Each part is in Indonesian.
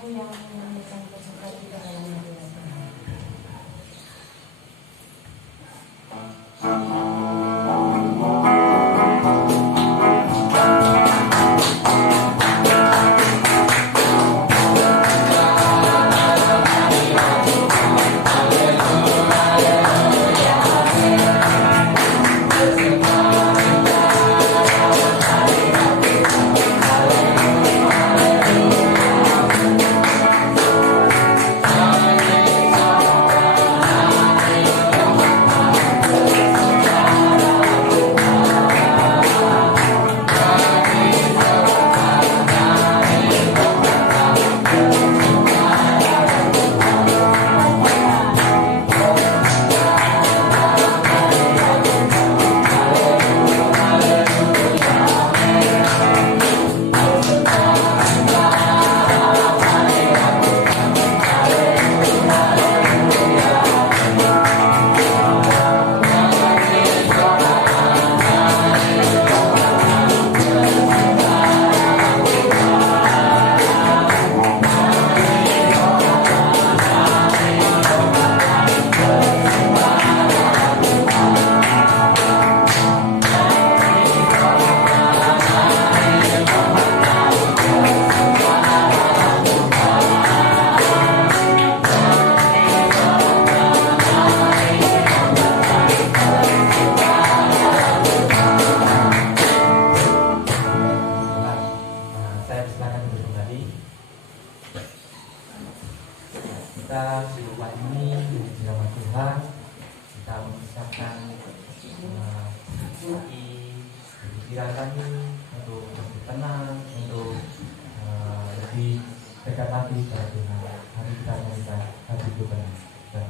aku yang menemukan kesukaan di dalam hati Tuhan. Kita siluman ini di nama Tuhan, kita mengucapkan pikiran kami untuk lebih tenang, untuk lebih dekat lagi kepada Tuhan. Mari kita memberikan hati Tuhan dan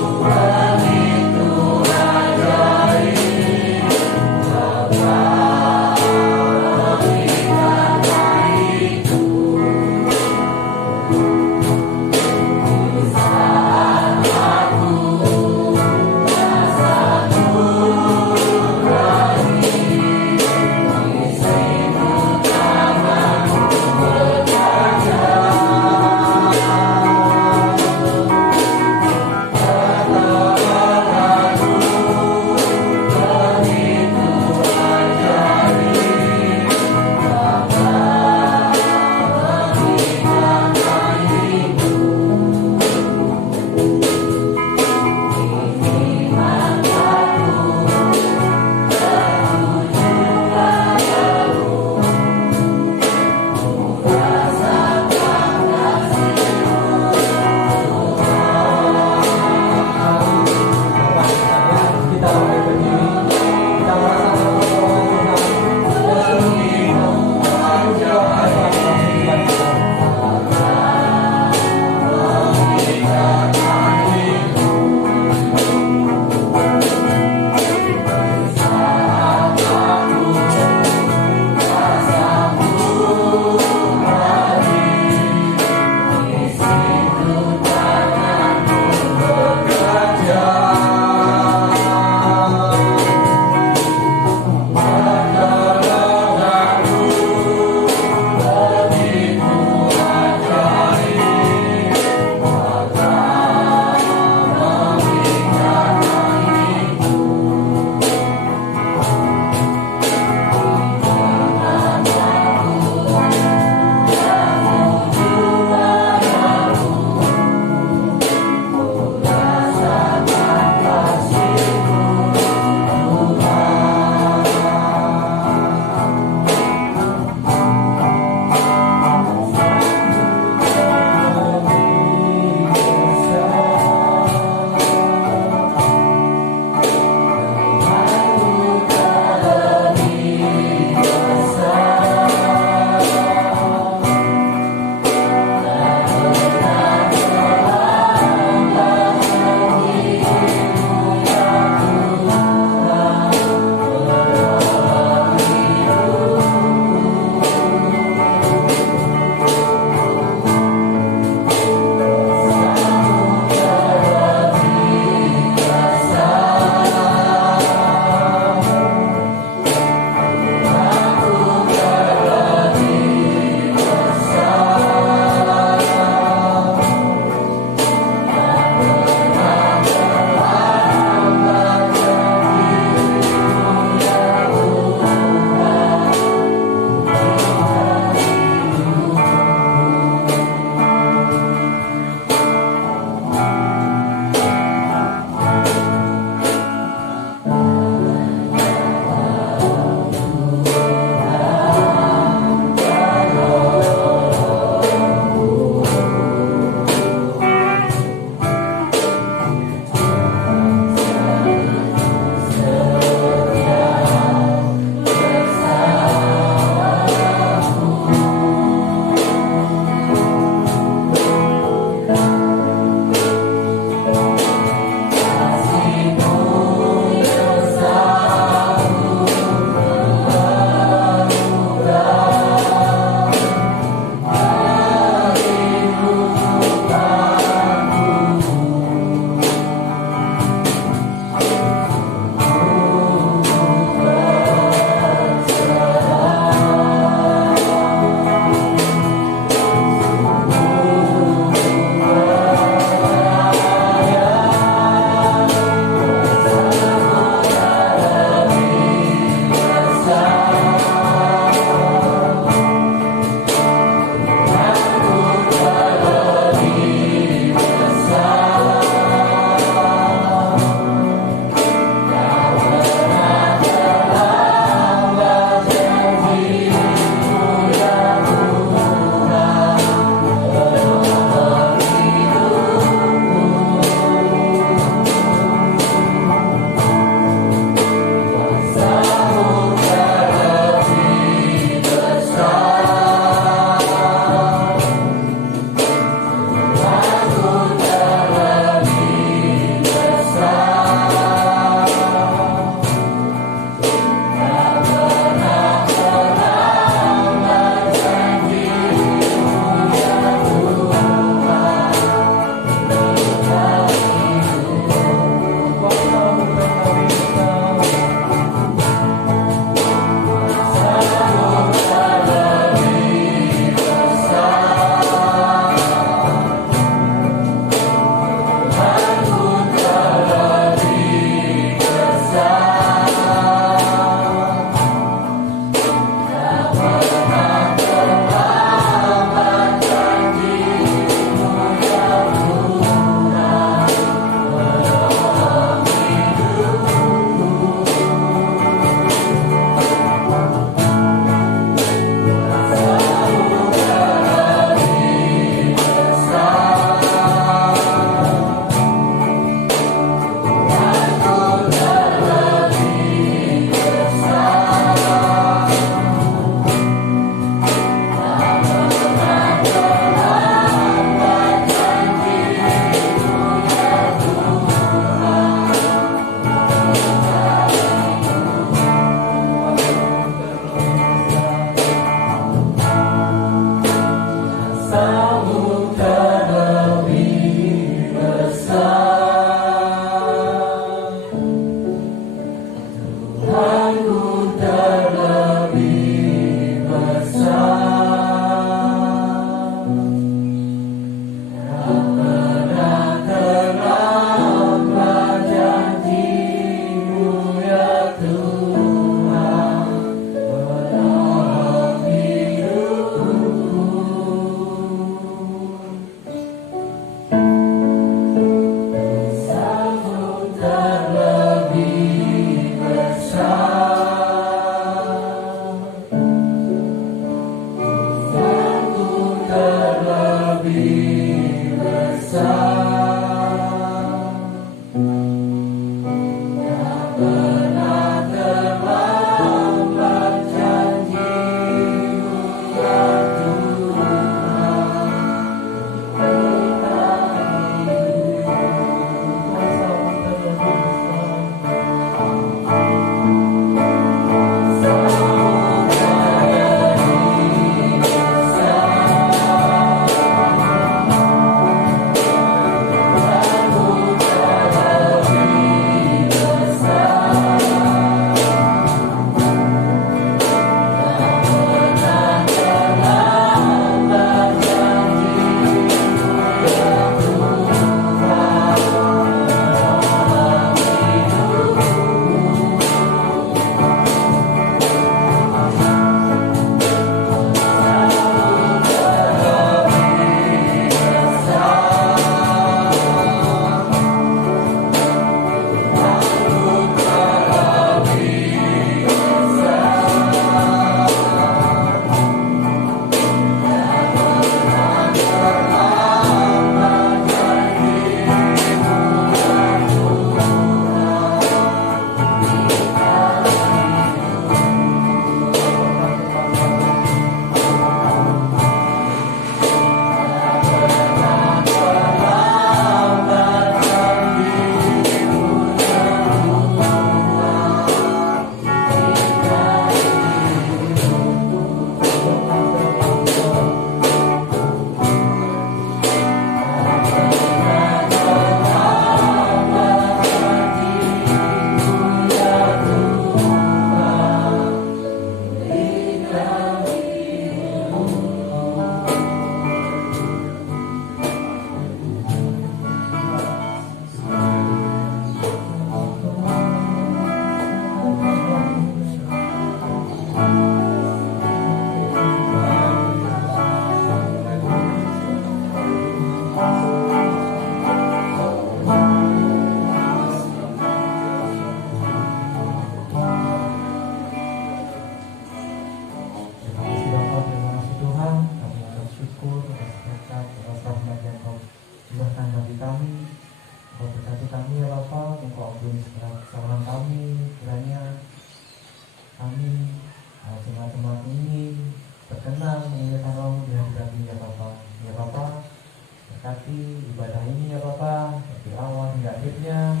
Hallelujah.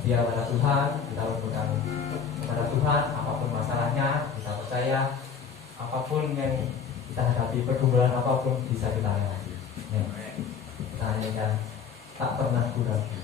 setia pada Tuhan, kita berpegang kepada Tuhan, apapun masalahnya, kita percaya apapun yang kita hadapi, pergumulan apapun bisa kita lewati. Ya. Kita nyanyikan tak pernah ku ragu.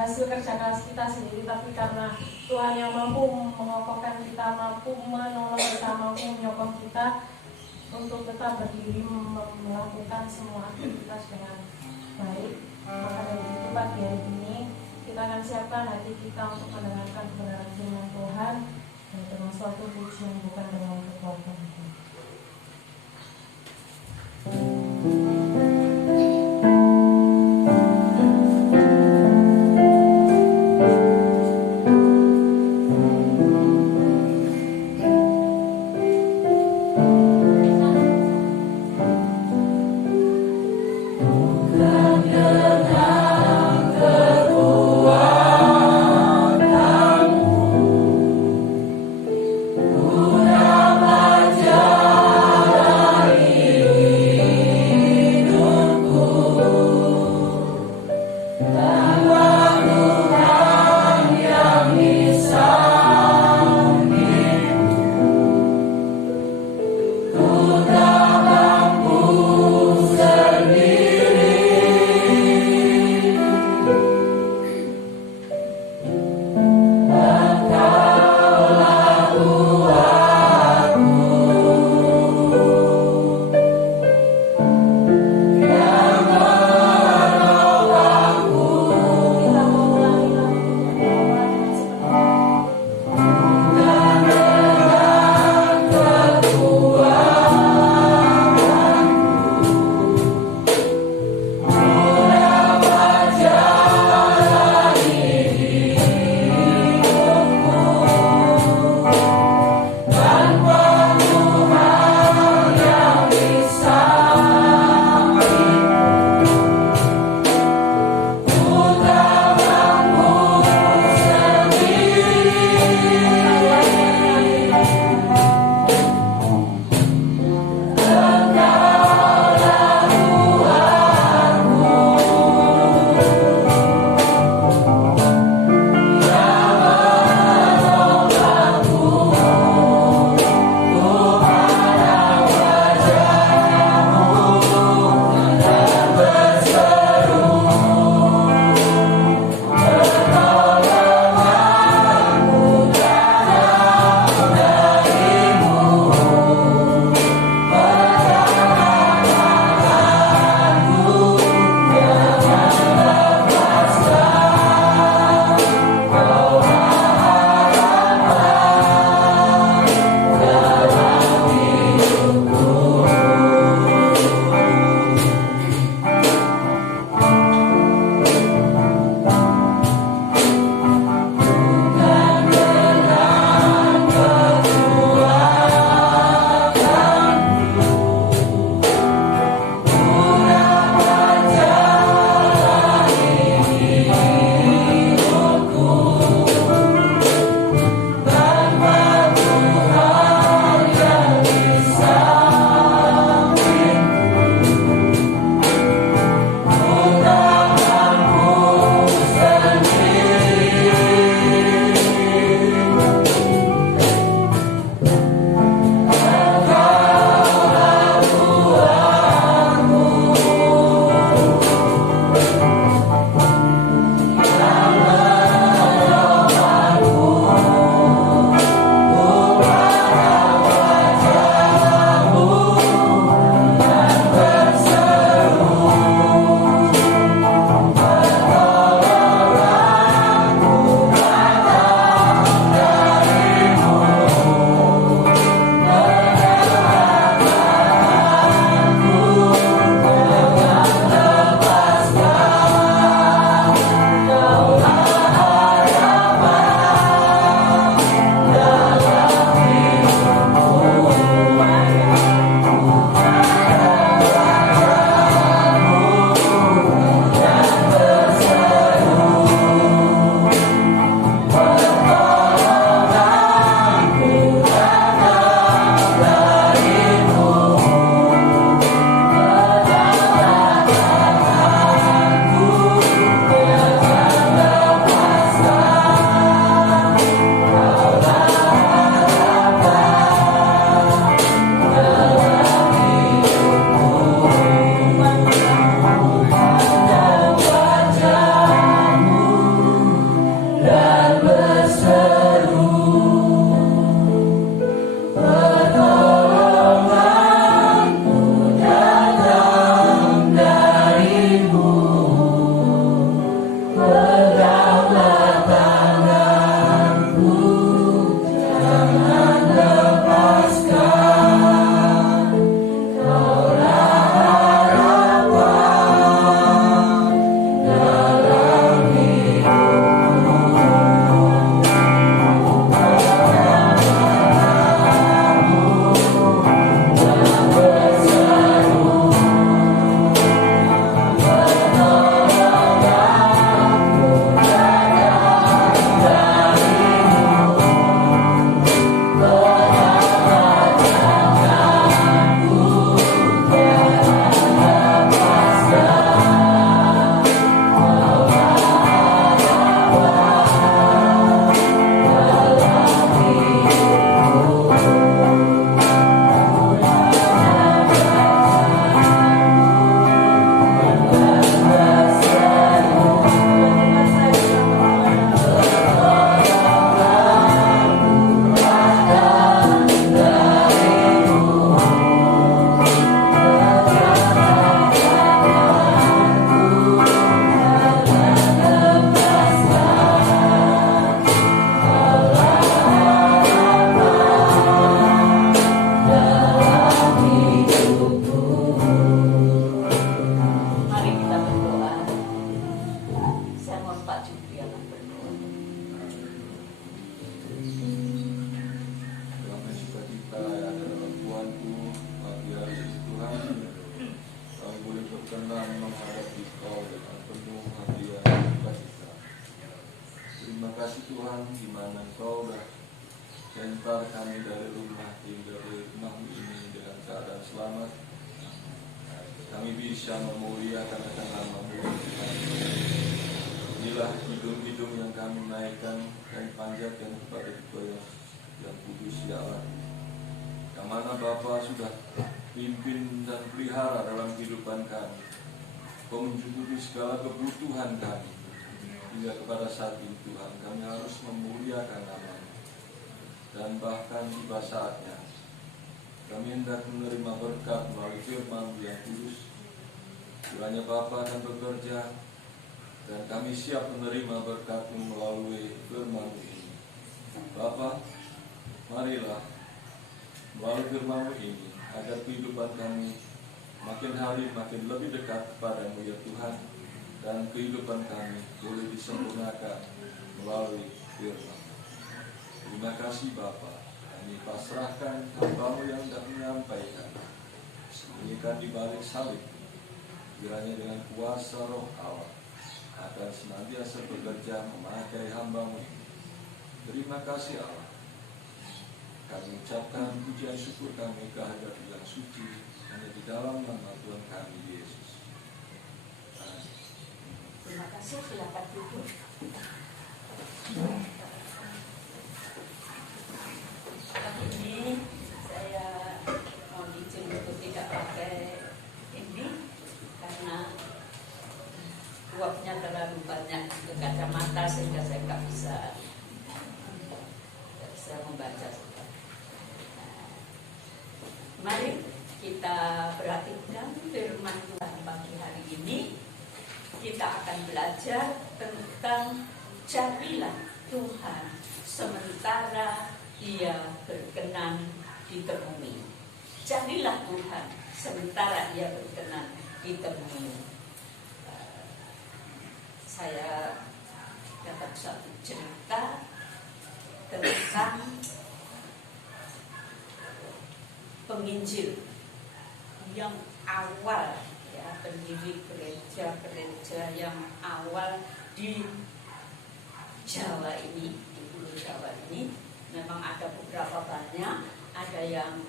hasil kerja keras kita sendiri, tapi karena Tuhan yang mampu mengokohkan kita, mampu menolong kita, mampu menyokong kita untuk tetap berdiri melakukan semua aktivitas dengan baik. Maka dari itu pagi hari ini kita akan siapkan hati kita untuk mendengarkan kebenaran firman Tuhan dan dengan suatu pujian, bukan dengan kekuatan kita. Tuhan mana Engkau dah hentar kami dari rumah hingga rumahmu ini dengan keadaan selamat. Kami bisa memuliakan akan nama-Mu. Inilah hidung-hidung yang kami naikkan dan panjatkan kepada Engkau yang kudus ya Allah. Yang mana Bapa sudah pimpin dan pelihara dalam kehidupan kami. Kau mencukupi segala kebutuhan kami. Hingga kepada saat ini Tuhan, kami harus memuliakan nama-Mu. Dan bahkan tiba saatnya kami hendak menerima berkat melalui firman yang kudus. Kiranya Bapa akan bekerja dan kami siap menerima berkat-Mu melalui firman ini. Bapa, marilah melalui firman ini agar kehidupan kami makin hari makin lebih dekat kepada-Mu ya Tuhan, dan kehidupan kami boleh disempurnakan melalui firman. Terima kasih Bapa, kami pasrahkan hamba-Mu yang hendak menyampaikan, sembunyikan di balik salib, kiranya dengan kuasa Roh Allah akan senantiasa bekerja memakai hamba-Mu ini. Terima kasih Allah. Kami ucapkan pujian syukur kami kehadirat yang suci hanya di dalam nama Tuhan kami Yesus. Amin. Terima kasih, silakan duduk. Kali ini saya mau izin untuk tidak pakai ini karena uapnya terlalu banyak ke kacamata sehingga saya nggak bisa membaca. Mari kita perhatikan firman Tuhan pagi hari ini. Kita akan belajar tentang carilah Tuhan sementara Ia berkenan ditemui. Carilah Tuhan sementara Ia berkenan ditemui. Saya dapat satu cerita tentang penginjil yang awal, ya, pendiri gereja yang awal di Jawa ini, di Pulau Jawa ini. Memang ada beberapa banyak, ada yang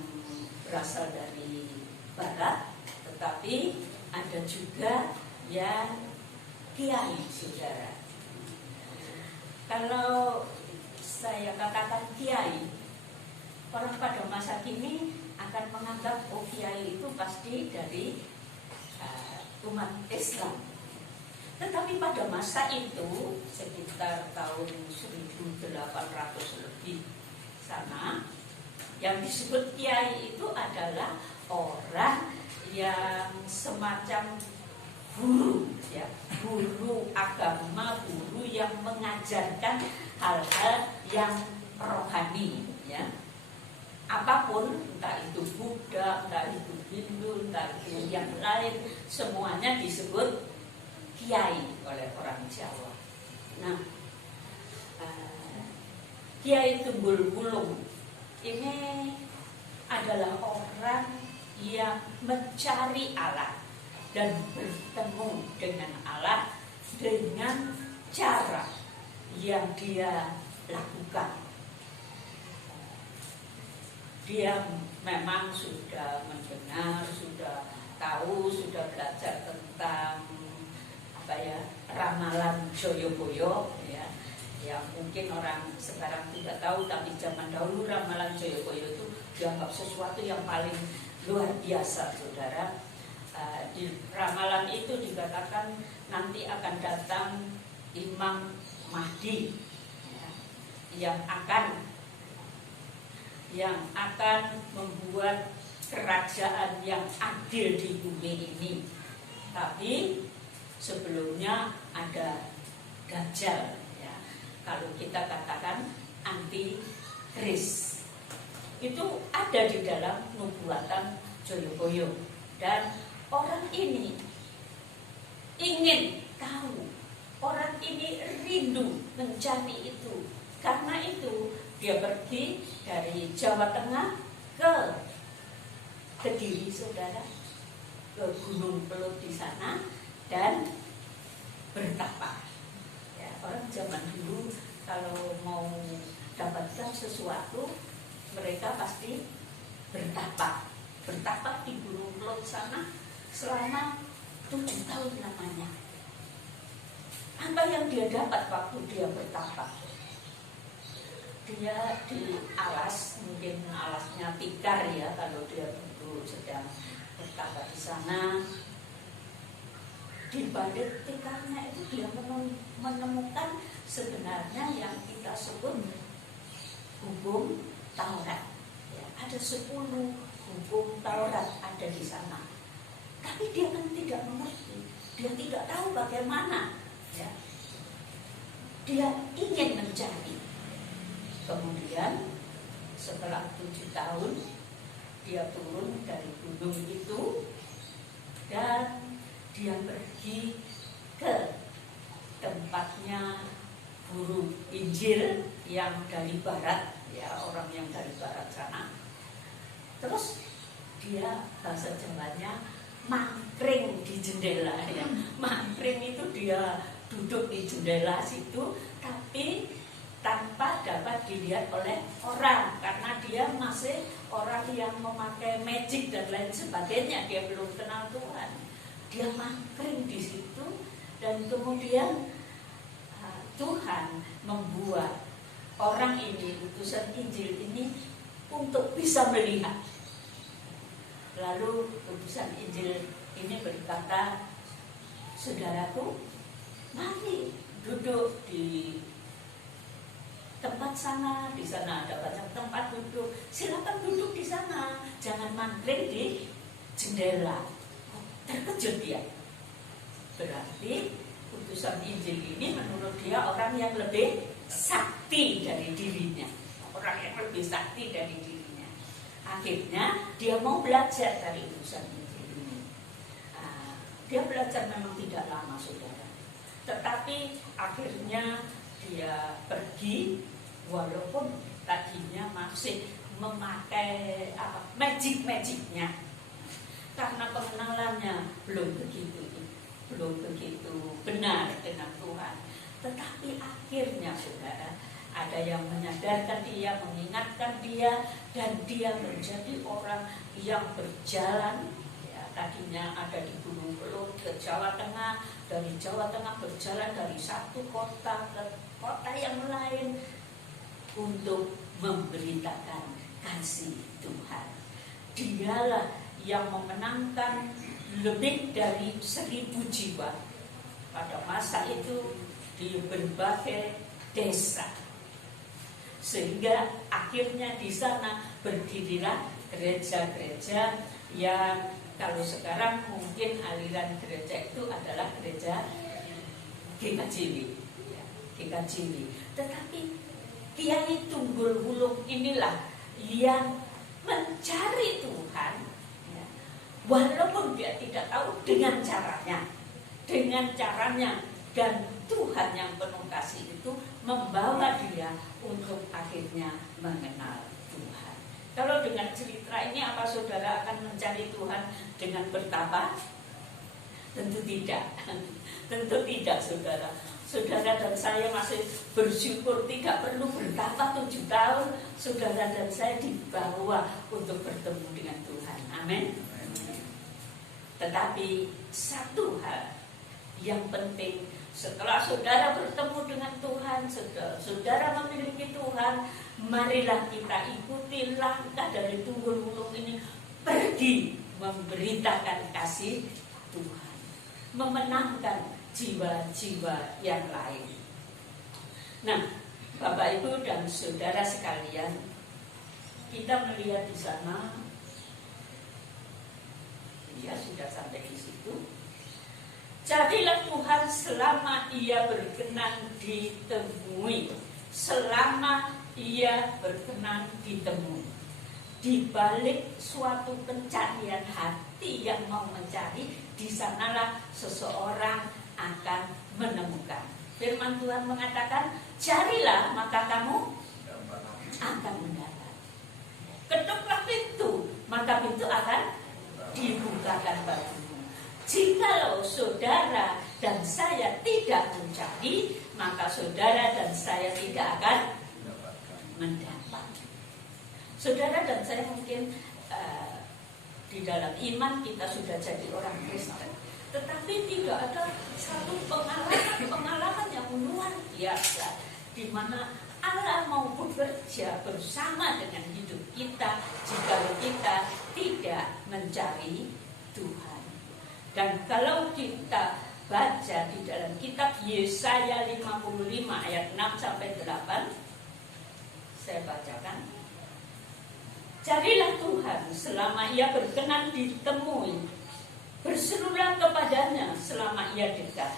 berasal dari barat, tetapi ada juga yang kiai, saudara. Kalau saya katakan kiai, orang pada masa kini akan menganggap kiai itu pasti dari umat Islam. Tetapi pada masa itu sekitar tahun 1800 lebih sana, yang disebut kiai itu adalah orang yang semacam guru, ya, guru agama, guru yang mengajarkan hal-hal yang rohani, ya. Apapun, entah itu Buddha, entah itu Hindu, entah itu yang lain, semuanya disebut kiai oleh orang Jawa. Nah, Kiai Tumbul Wulung ini adalah orang yang mencari Allah dan bertemu dengan Allah dengan cara yang dia lakukan. Dia memang sudah mendengar, sudah tahu, sudah belajar tentang ramalan Joyoboyo, ya, yang mungkin orang sekarang tidak tahu, tapi zaman dahulu ramalan Joyoboyo itu dianggap sesuatu yang paling luar biasa, saudara. Di ramalan itu dikatakan nanti akan datang Imam Mahdi, ya, yang akan membuat kerajaan yang adil di bumi ini. Tapi sebelumnya ada Dajjal, ya. Kalau kita katakan anti-kris, itu ada di dalam nubuatan Joyoboyo. Dan orang ini ingin tahu, orang ini rindu mencari itu. Karena itu dia pergi dari Jawa Tengah ke Kediri, saudara, ke Gunung Pelut di sana, dan bertapa. Ya, orang zaman dulu kalau mau dapatkan sesuatu, mereka pasti bertapa di Gunung Lot sana selama 7 tahun lamanya. Apa yang dia dapat waktu dia bertapa? Dia di alas, mungkin alasnya tikar ya, kalau dia dulu sedang bertapa di sana. Di balik tikarnya itu dia menemukan sebenarnya yang kita sebut hukum Taurat. Ya, ada 10 hukum Taurat ada di sana. Tapi dia kan tidak mengerti, dia tidak tahu bagaimana. Ya. Dia ingin mencari. Kemudian setelah 7 tahun dia turun dari gunung itu dan dia pergi ke tempatnya guru Injil yang dari barat, ya, orang yang dari barat sana. Terus dia bahasa Jawanya mangkring di jendela ya. Mangkring itu dia duduk di jendela situ tapi tanpa dapat dilihat oleh orang karena dia masih orang yang memakai magic dan lain sebagainya, dia belum kenal Tuhan. Dia mangkring di situ dan kemudian Tuhan membuat orang ini, utusan Injil ini untuk bisa melihat. Lalu utusan Injil ini berkata, saudaraku, mari duduk di tempat sana, di sana ada banyak tempat duduk. Silakan duduk di sana, jangan mangkring di jendela. Terkejut dia. Berarti utusan Injil ini menurut dia orang yang lebih sakti dari dirinya, orang yang lebih sakti dari dirinya. Akhirnya dia mau belajar dari utusan Injil ini. Dia belajar memang tidak lama, saudara. Tetapi akhirnya dia pergi walaupun tadinya masih memakai magic-magicnya karena pengenalannya belum begitu benar dengan Tuhan. Tetapi akhirnya saudara, ada yang menyadarkan dia, mengingatkan dia, dan dia menjadi orang yang berjalan. Ya, tadinya ada di Gunung Lot ke Jawa Tengah, dari Jawa Tengah berjalan dari satu kota ke kota yang lain untuk memberitakan kasih Tuhan. Dialah yang memenangkan lebih dari 1.000 jiwa pada masa itu di berbagai desa, sehingga akhirnya di sana berdirilah gereja-gereja yang kalau sekarang mungkin aliran gereja itu adalah gereja GKJW. Tetapi Kiai Tunggul Wulung inilah yang mencari Tuhan, ya, walaupun dia tidak tahu dengan caranya, dan Tuhan yang penuh kasih itu membawa dia untuk akhirnya mengenal Tuhan. Kalau dengan cerita ini apa saudara akan mencari Tuhan dengan bertapa? Tentu tidak. Tentu tidak, saudara. Saudara dan saya masih bersyukur tidak perlu bertapa 7 tahun. Saudara dan saya dibawa untuk bertemu dengan Tuhan. Amin. Tetapi satu hal yang penting, setelah saudara bertemu dengan Tuhan, saudara memiliki Tuhan, marilah kita ikuti langkah dari Tunggul Wulung ini, pergi memberitakan kasih Tuhan, memenangkan jiwa-jiwa yang lain. Nah, Bapak Ibu dan saudara sekalian, kita melihat di sana, dia sudah sampai di situ. Jadilah Tuhan selama ia berkenan ditemui, selama ia berkenan ditemui. Di balik suatu pencarian hati yang mau mencari, di sanalah seseorang akan menemukan. Firman Tuhan mengatakan, carilah maka kamu akan mendapat. Ketuklah pintu, maka pintu akan dibukakan bagimu. Jikalau saudara dan saya tidak mencari, maka saudara dan saya tidak akan mendapat. Saudara dan saya mungkin di dalam iman kita sudah jadi orang Kristen, tetapi tidak ada satu pengalaman yang luar biasa di mana Allah mau bekerja bersama dengan hidup kita jika kita tidak mencari Tuhan. Dan kalau kita baca di dalam kitab Yesaya 55 ayat 6 sampai 8, saya bacakan. Carilah Tuhan selama ia berkenan ditemui, berserulah kepadanya selama ia dekat.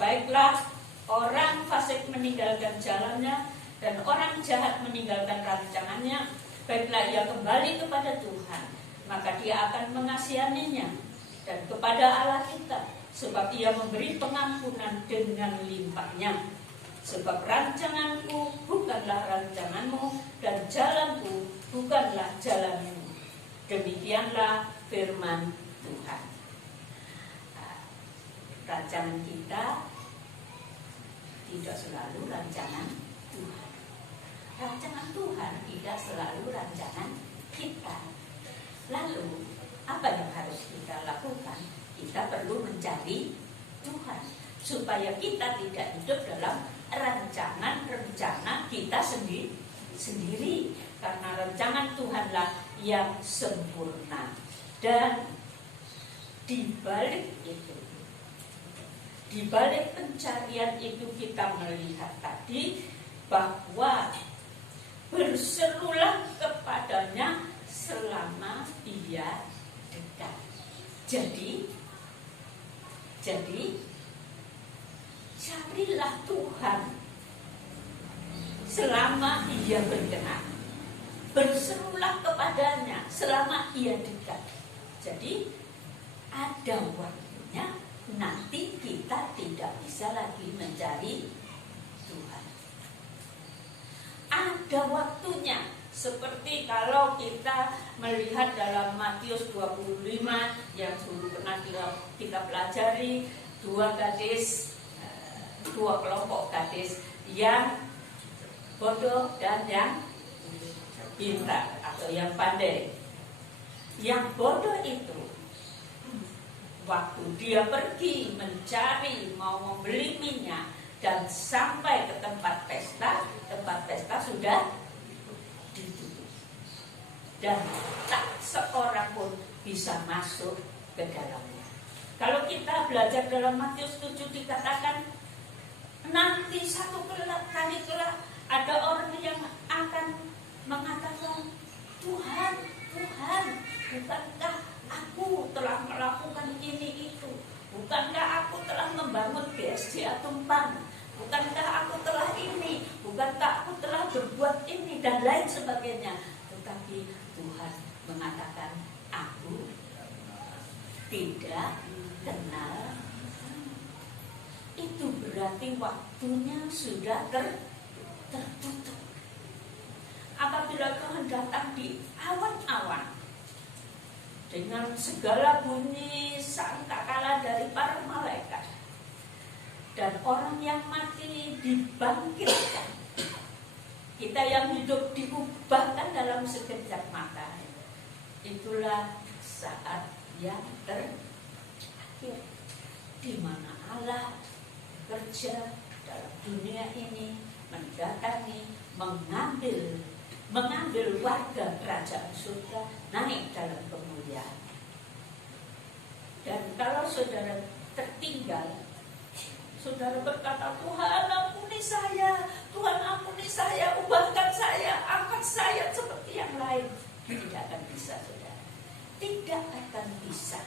Baiklah orang fasik meninggalkan jalannya dan orang jahat meninggalkan rancangannya, baiklah ia kembali kepada Tuhan, maka dia akan mengasihaninya, dan kepada Allah kita, sebab ia memberi pengampunan dengan limpahnya. Sebab rancanganku bukanlah rancanganmu, dan jalanku bukanlah jalanmu. Demikianlah firman Tuhan. Rancangan kita tidak selalu rancangan Tuhan. Rancangan Tuhan tidak selalu rancangan kita. Lalu, apa yang harus kita lakukan? Kita perlu mencari Tuhan, supaya kita tidak hidup dalam rencana kita sendiri. Karena rancangan Tuhanlah yang sempurna. Dan dibalik itu, dibalik pencarian itu kita melihat tadi bahwa berserulah kepadanya selama ia dekat. Jadi carilah Tuhan selama ia berkenan. Berserulah kepadanya selama ia dekat. Jadi ada waktunya nanti kita tidak bisa lagi mencari Tuhan. Ada waktunya. Seperti kalau kita melihat dalam Matius 25 yang dulu pernah kita pelajari, dua kelompok gadis yang bodoh dan yang pintar atau yang pandai. Yang bodoh itu waktu dia pergi mencari, mau membeli minyak dan sampai ke tempat pesta sudah ditutup dan tak seorang pun bisa masuk ke dalamnya. Kalau kita belajar dalam Matius 7 dikatakan nanti satu kali kelak ada orang yang akan mengatakan, Tuhan, bukankah aku telah melakukan ini itu? Bukankah aku telah membangun BSD Tumpang? Bukankah aku telah ini? Bukankah aku telah berbuat ini? Dan lain sebagainya. Tetapi Tuhan mengatakan, aku tidak kenal. Itu berarti waktunya sudah tertutup. Apabila Tuhan datang di awan-awan dengan segala bunyi sangkakala dari para malaikat dan orang yang mati dibangkitkan, kita yang hidup diubahkan dalam sekejap mata, itulah saat yang terakhir di mana Allah kerja dalam dunia ini, mendatangi, mengambil warga kerajaan surga naik dalam kemuliaan. Dan kalau saudara tertinggal, saudara berkata, Tuhan ampuni saya, Tuhan ampuni saya, ubahkan saya, angkat saya seperti yang lain. Tidak akan bisa, saudara. Tidak akan bisa.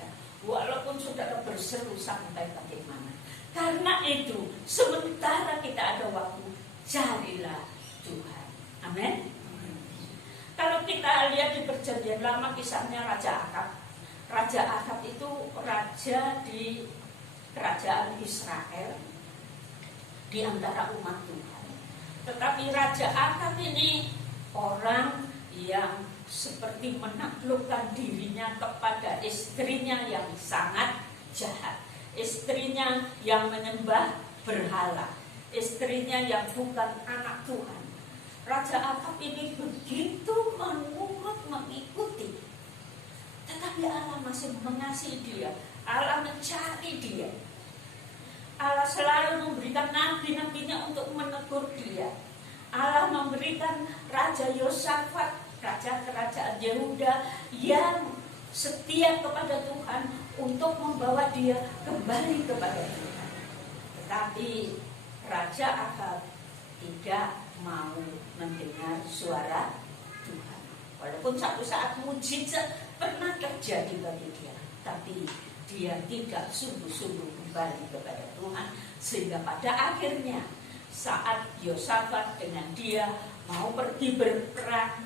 Ya. Walaupun saudara berseru sampai bagaimana. Karena itu, sementara kita ada waktu, carilah Tuhan. Amin. Kalau kita lihat di Perjanjian Lama kisahnya Raja Akab. Raja Akab itu raja di kerajaan Israel di antara umat Tuhan. Tetapi Raja Akab ini orang yang seperti menaklukkan dirinya kepada istrinya yang sangat jahat. Istrinya yang menyembah berhala, istrinya yang bukan anak Tuhan. Raja Ahab ini begitu menurut mengikuti, tetapi Allah masih mengasihi dia. Allah mencari dia. Allah selalu memberikan nabi-nabinya untuk menegur dia. Allah memberikan Raja Yosafat, raja kerajaan Yehuda yang setia kepada Tuhan untuk membawa dia kembali kepada Tuhan. Tetapi Raja Ahab tidak mau mendengar suara Tuhan. Walaupun satu saat mujizat pernah terjadi bagi dia, tapi dia tidak sungguh-sungguh kembali kepada Tuhan. Sehingga pada akhirnya saat Yosafat dengan dia mau pergi berperang,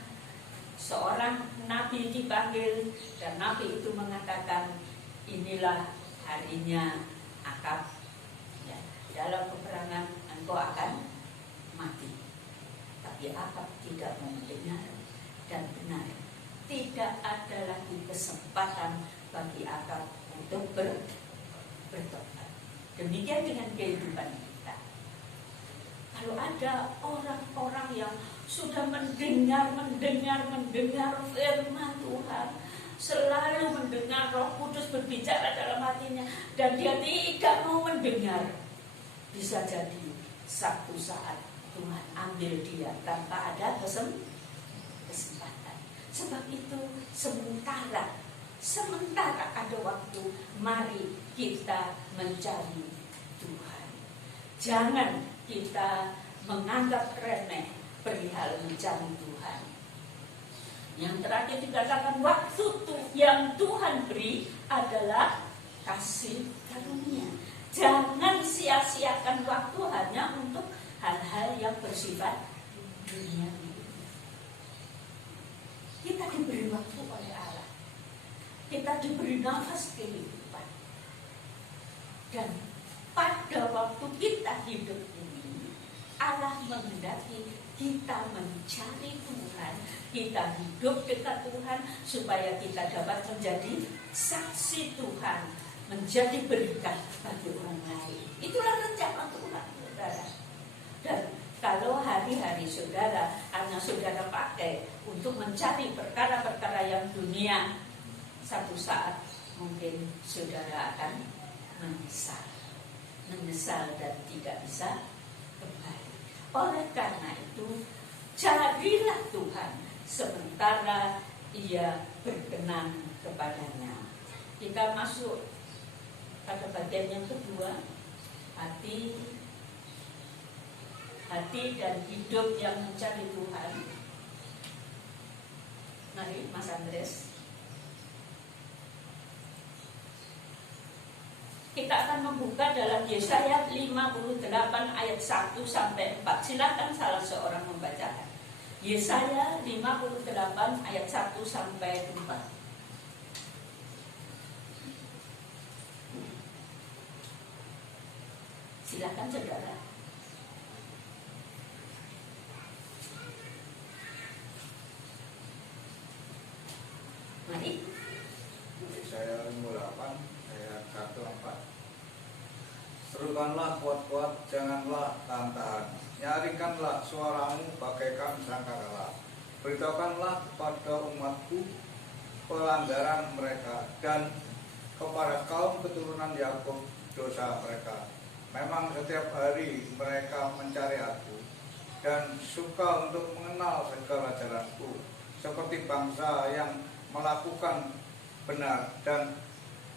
seorang nabi dipanggil dan nabi itu mengatakan, inilah harinya Ahab, ya, dalam peperangan engkau akan mati. Tapi Ahab tidak mau mendengar, dan benar tidak ada lagi kesempatan bagi Ahab untuk bertobat. Demikian dengan kehidupan kita. Kalau ada orang-orang yang sudah mendengar firman Tuhan, selalu mendengar Roh Kudus berbicara dalam hatinya, dan dia tidak mau mendengar, bisa jadi satu saat Tuhan ambil dia tanpa ada kesempatan. Sebab itu sementara ada waktu, mari kita mencari Tuhan. Jangan kita menganggap remeh perihal mencari Tuhan. Yang terakhir dikatakan, waktu yang Tuhan beri adalah kasih karunia. Jangan sia-siakan waktu hanya untuk hal-hal yang bersifat dunia. Kita diberi waktu oleh Allah. Kita diberi nafas kehidupan. Dan pada waktu kita hidup ini, Allah menghendaki kita mencari Tuhan, kita hidup dekat Tuhan, supaya kita dapat menjadi saksi Tuhan, menjadi berkat bagi orang lain. Itulah rencana Tuhan, saudara. Dan kalau hari-hari saudara hanya saudara pakai untuk mencari perkara-perkara yang dunia, satu saat mungkin saudara akan menyesal dan tidak bisa kembali. Oleh karena itu, carilah Tuhan sementara ia berkenan kepadanya. Kita masuk pada bagian yang kedua, hati dan hidup yang mencari Tuhan. Mari Mas Andres. Kita akan membuka dalam Yesaya 58 ayat 1 sampai 4. Silakan salah seorang membacakan. Yesaya 58 ayat 1 sampai 4. Silakan saudara. Mari. Yesaya 58 ayat 1-4. Serukanlah kuat-kuat, janganlah tahan-tahan. Nyaringkanlah suaramu bagaikan sangkakala. Beritahukanlah kepada umatku pelanggaran mereka, dan kepada kaum keturunan Yakub dosa mereka. Memang setiap hari mereka mencari aku, dan suka untuk mengenal segala jalanku, seperti bangsa yang melakukan benar dan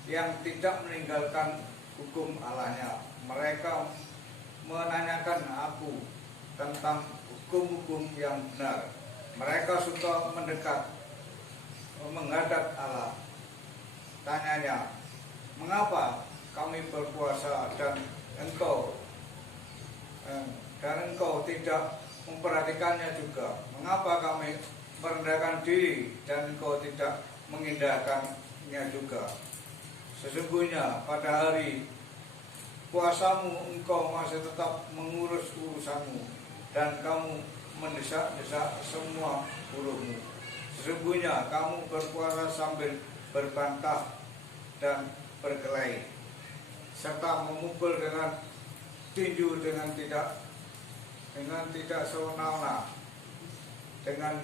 yang tidak meninggalkan hukum Allahnya. Mereka menanyakan aku tentang hukum-hukum yang benar. Mereka suka mendekat, menghadap Allah. Tanyanya, mengapa kami berpuasa dan engkau tidak memperhatikannya juga? Mengapa kami merendahkan diri dan engkau tidak mengindahkannya juga? Sesungguhnya pada hari puasamu engkau masih tetap mengurus urusanmu, dan kamu mendesak-desak semua buruhmu. Sesungguhnya kamu berpuasa sambil berbantah dan berkelahi, serta memukul dengan tinju dengan tidak sewenang-wenang, dengan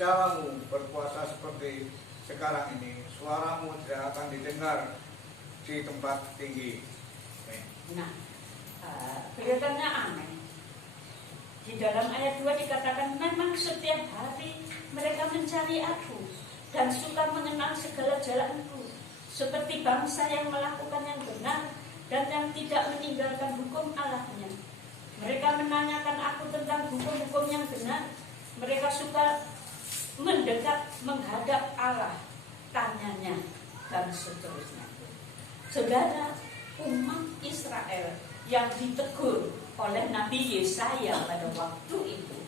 caramu berpuasa seperti sekarang ini, suaramu tidak akan didengar di tempat tinggi. Nah, kelihatannya aneh. Di dalam ayat 2 dikatakan, memang setiap hari mereka mencari aku dan suka mengenal segala jalanku, seperti bangsa yang melakukan yang benar dan yang tidak meninggalkan hukum Allahnya. Mereka menanyakan aku tentang hukum-hukum yang benar. Mereka suka mendekat, menghadap Allah, tanyanya, dan seterusnya. Saudara, umat Israel yang ditegur oleh Nabi Yesaya pada waktu itu,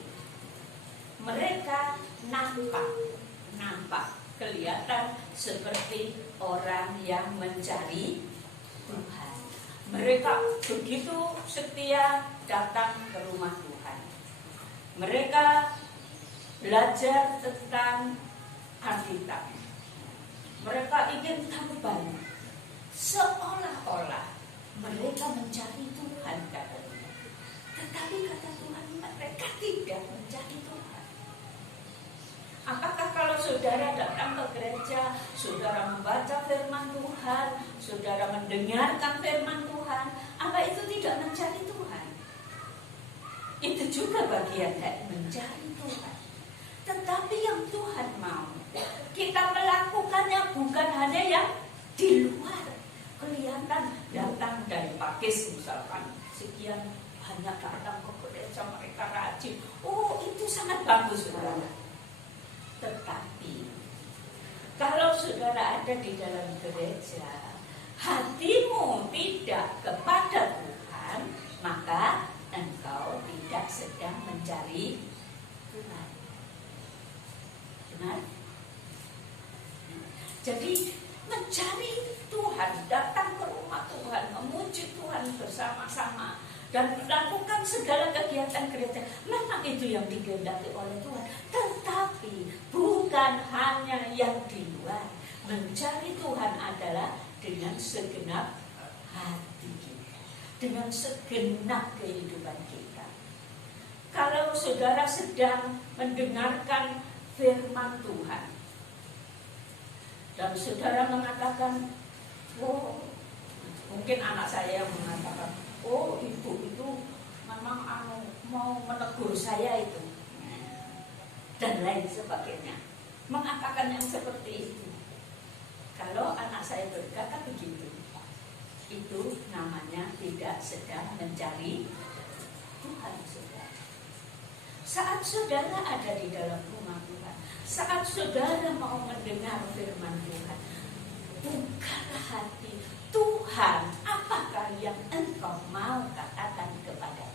mereka nampak kelihatan seperti orang yang mencari Tuhan. Mereka begitu setia datang ke rumah Tuhan. Mereka belajar tentang Alkitab. Mereka ingin tahu banyak. Seolah-olah mereka mencari Tuhan, katanya. Tetapi kata Tuhan, mereka tidak mencari Tuhan. Apakah kalau saudara datang ke gereja, saudara membaca firman Tuhan, saudara mendengarkan firman Tuhan, apa itu tidak mencari Tuhan? Itu juga bagian dari mencari Tuhan. Tetapi yang Tuhan mau, kita melakukannya bukan hanya yang di luar. Kelihatan datang dari Pakis misalkan, sekian banyak datang ke gereja, mereka rajin. Oh, itu sangat bagus, saudara. Tetapi kalau saudara ada di dalam gereja, hatimu tidak kepada Tuhan, maka engkau tidak sedang mencari Tuhan. Benar? Jadi mencari Tuhan, datang ke rumah Tuhan, memuji Tuhan bersama-sama, dan melakukan segala kegiatan gereja, memang itu yang dikehendaki oleh Tuhan. Tetapi bukan hanya yang di luar. Mencari Tuhan adalah dengan segenap hati kita, dengan segenap kehidupan kita. Kalau saudara sedang mendengarkan firman Tuhan dan saudara mengatakan, oh, mungkin anak saya yang mengatakan, oh, ibu itu memang mau menegur saya itu, dan lain sebagainya, mengatakan yang seperti itu. Kalau anak saya berkata begitu, itu namanya tidak sedang mencari Tuhan, saudara. Saat saudara ada di dalam rumah Tuhan, saat saudara mau mendengar firman Tuhan, bukalah hati. Tuhan, apakah yang engkau mau katakan kepada?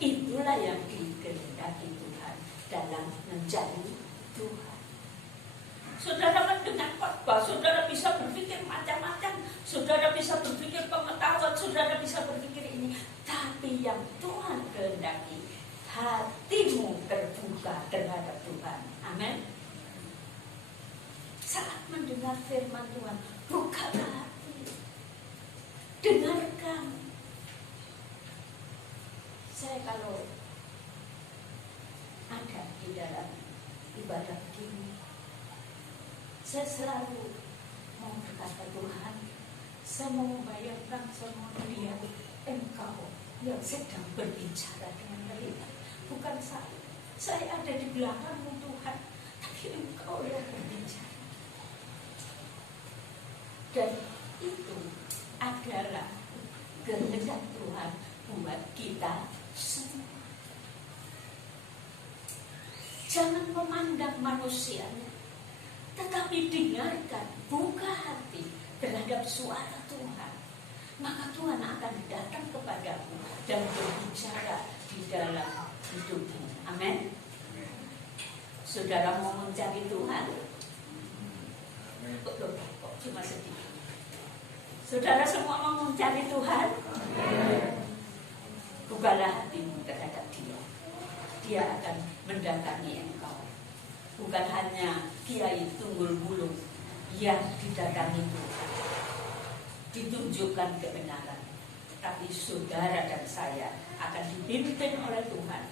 Itulah yang dikehendaki Tuhan dalam mencari Tuhan. Saudara mendengar khotbah, saudara bisa berpikir macam-macam, saudara bisa berpikir pengetahuan, saudara bisa berpikir ini. Tapi yang Tuhan kehendaki, hatimu terbuka terhadap Tuhan. Amin. Saat mendengar firman Tuhan, bukalah hati, dengarkan. Saya kalau ada di dalam ibadah begini, saya selalu mau berkata, Tuhan, saya mau membayangkan, saya mau melihat Engkau yang sedang berbicara dengan mereka, bukan saya. Saya ada di belakangmu Tuhan, tapi Engkau yang berbicara. Dan itu adalah kehendak Tuhan buat kita semua. Jangan memandang manusianya, tetapi dengarkan, buka hati terhadap suara Tuhan. Maka Tuhan akan datang kepadamu dan berbicara di dalam hidupmu. Amin. Saudara mau mencari Tuhan? Kok cuma sedikit? Saudara semua mau mencari Tuhan? Bukalah hatimu terhadap Dia. Dia akan mendatangi engkau. Bukan hanya kiai tunggul bulung yang didatangi Tuhan, ditunjukkan kebenaran, tapi saudara dan saya akan dipimpin oleh Tuhan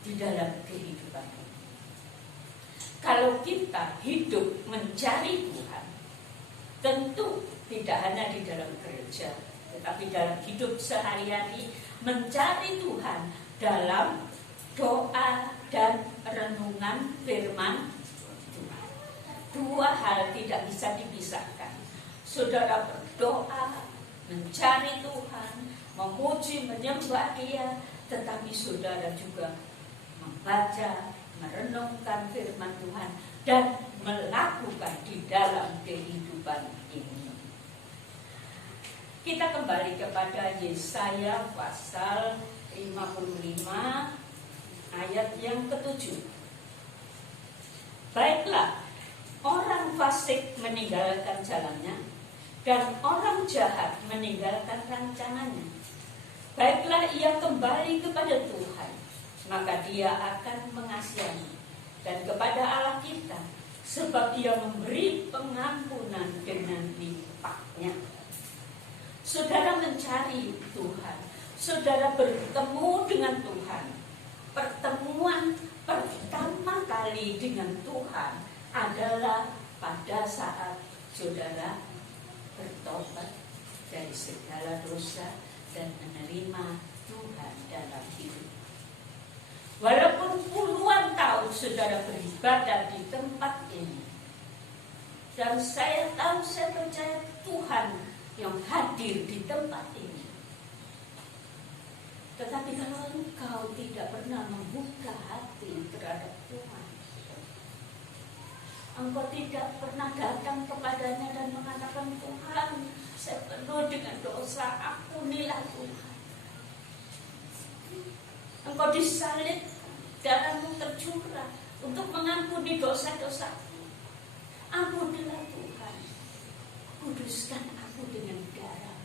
di dalam kehidupan ini. Kalau kita hidup mencari Tuhan, tentu tidak hanya di dalam gereja, tetapi dalam hidup sehari-hari mencari Tuhan dalam doa dan renungan firman Tuhan. Dua hal tidak bisa dipisahkan. Saudara berdoa, mencari Tuhan, memuji, menyembah Dia, tetapi saudara juga membaca, merenungkan firman Tuhan dan melakukan di dalam kehidupan ini. Kita kembali kepada Yesaya pasal 55 ayat yang ke-7. Baiklah, orang fasik meninggalkan jalannya dan orang jahat meninggalkan rancangannya. Baiklah, ia kembali kepada Tuhan, maka Dia akan mengasihi, dan kepada Allah kita, sebab Ia memberi pengampunan dengan limpahnya. Saudara mencari Tuhan, saudara bertemu dengan Tuhan. Pertemuan pertama kali dengan Tuhan adalah pada saat saudara bertobat dari segala dosa dan menerima Tuhan dalam hidup. Walaupun puluhan tahun saudara beribadah di tempat ini, dan saya tahu, saya percaya Tuhan yang hadir di tempat ini. Tetapi kalau engkau tidak pernah membuka hati terhadap Tuhan, engkau tidak pernah datang kepadanya dan mengatakan, Tuhan, saya penuh dengan dosa, ampunilah Tuhan. Engkau disalib, darahmu tercurah untuk mengampuni dosa-dosaku. Ampunilah Tuhan, kuduskan aku dengan darah.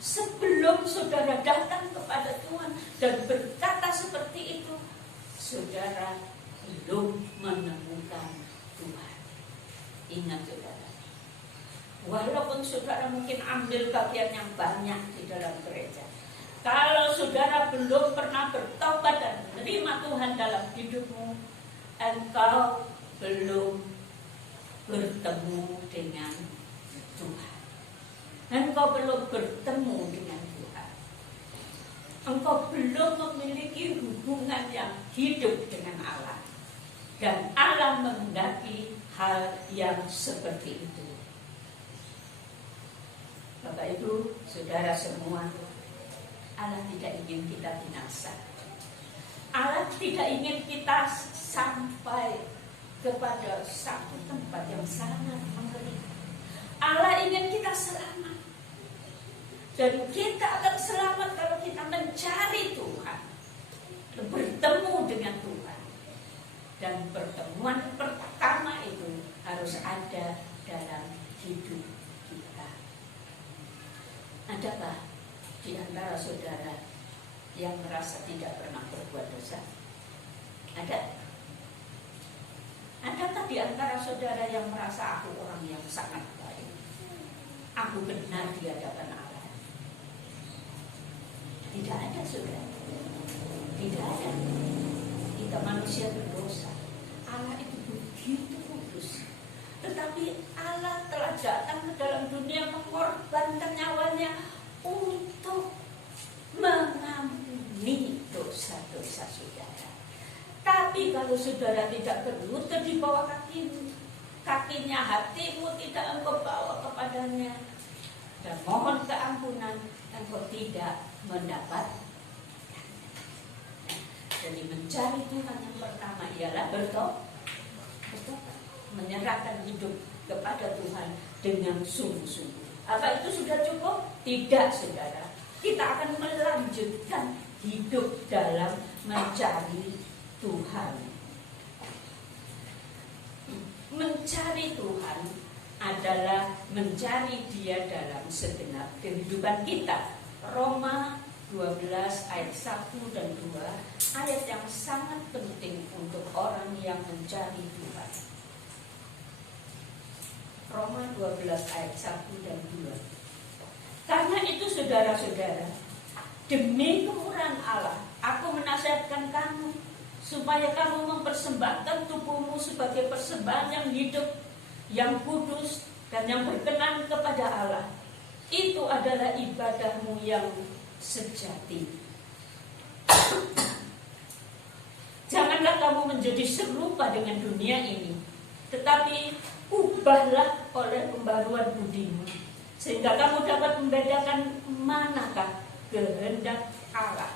Sebelum saudara datang kepada Tuhan dan berkata seperti itu, saudara belum menemukan Tuhan. Ingat saudara, walaupun saudara mungkin ambil bagian yang banyak di dalam gereja, kalau saudara belum pernah bertobat dan menerima Tuhan dalam hidupmu, engkau belum bertemu dengan Tuhan. Engkau belum bertemu dengan Tuhan. Engkau belum memiliki hubungan yang hidup dengan Allah. Dan Allah menghendaki hal yang seperti itu. Bapak Ibu, saudara semua, Allah tidak ingin kita binasa. Allah tidak ingin kita sampai kepada satu tempat yang sangat mengerikan. Allah ingin kita selamat. Dan kita akan selamat kalau kita mencari Tuhan, bertemu dengan Tuhan. Dan pertemuan pertama itu harus ada dalam hidup kita. Adakah di antara saudara yang merasa tidak pernah berbuat dosa? Ada? Adakah di antara saudara yang merasa aku orang yang sangat baik, aku benar di hadapan Allah? Tidak ada, saudara. Tidak ada. Kita manusia berdosa. Allah itu begitu kudus. Tetapi Allah telah datang ke dalam dunia mengorbankan nyawanya untuk mengampuni dosa-dosa saudara. Tapi kalau saudara tidak berlutut di bawah kakinya, hatimu tidak engkau bawa kepadanya dan mohon keampunan, engkau tidak mendapat. Jadi mencari Tuhan yang pertama ialah bertobat, menyerahkan hidup kepada Tuhan dengan sungguh-sungguh. Apa itu sudah cukup? Tidak, saudara. Kita akan melanjutkan hidup dalam mencari Tuhan. Mencari Tuhan adalah mencari Dia dalam segenap kehidupan kita. Roma 12 ayat 1 dan 2, ayat yang sangat penting untuk orang yang mencari Tuhan. Roma 12 ayat 1 dan 2. Karena itu saudara-saudara, demi kemurahan Allah, aku menasihatkan kamu supaya kamu mempersembahkan tubuhmu sebagai persembahan yang hidup, yang kudus, dan yang berkenan kepada Allah. Itu adalah ibadahmu yang sejati. Janganlah kamu menjadi serupa dengan dunia ini, tetapi ubahlah oleh pembaruan budimu, sehingga kamu dapat membedakan manakah kehendak Allah,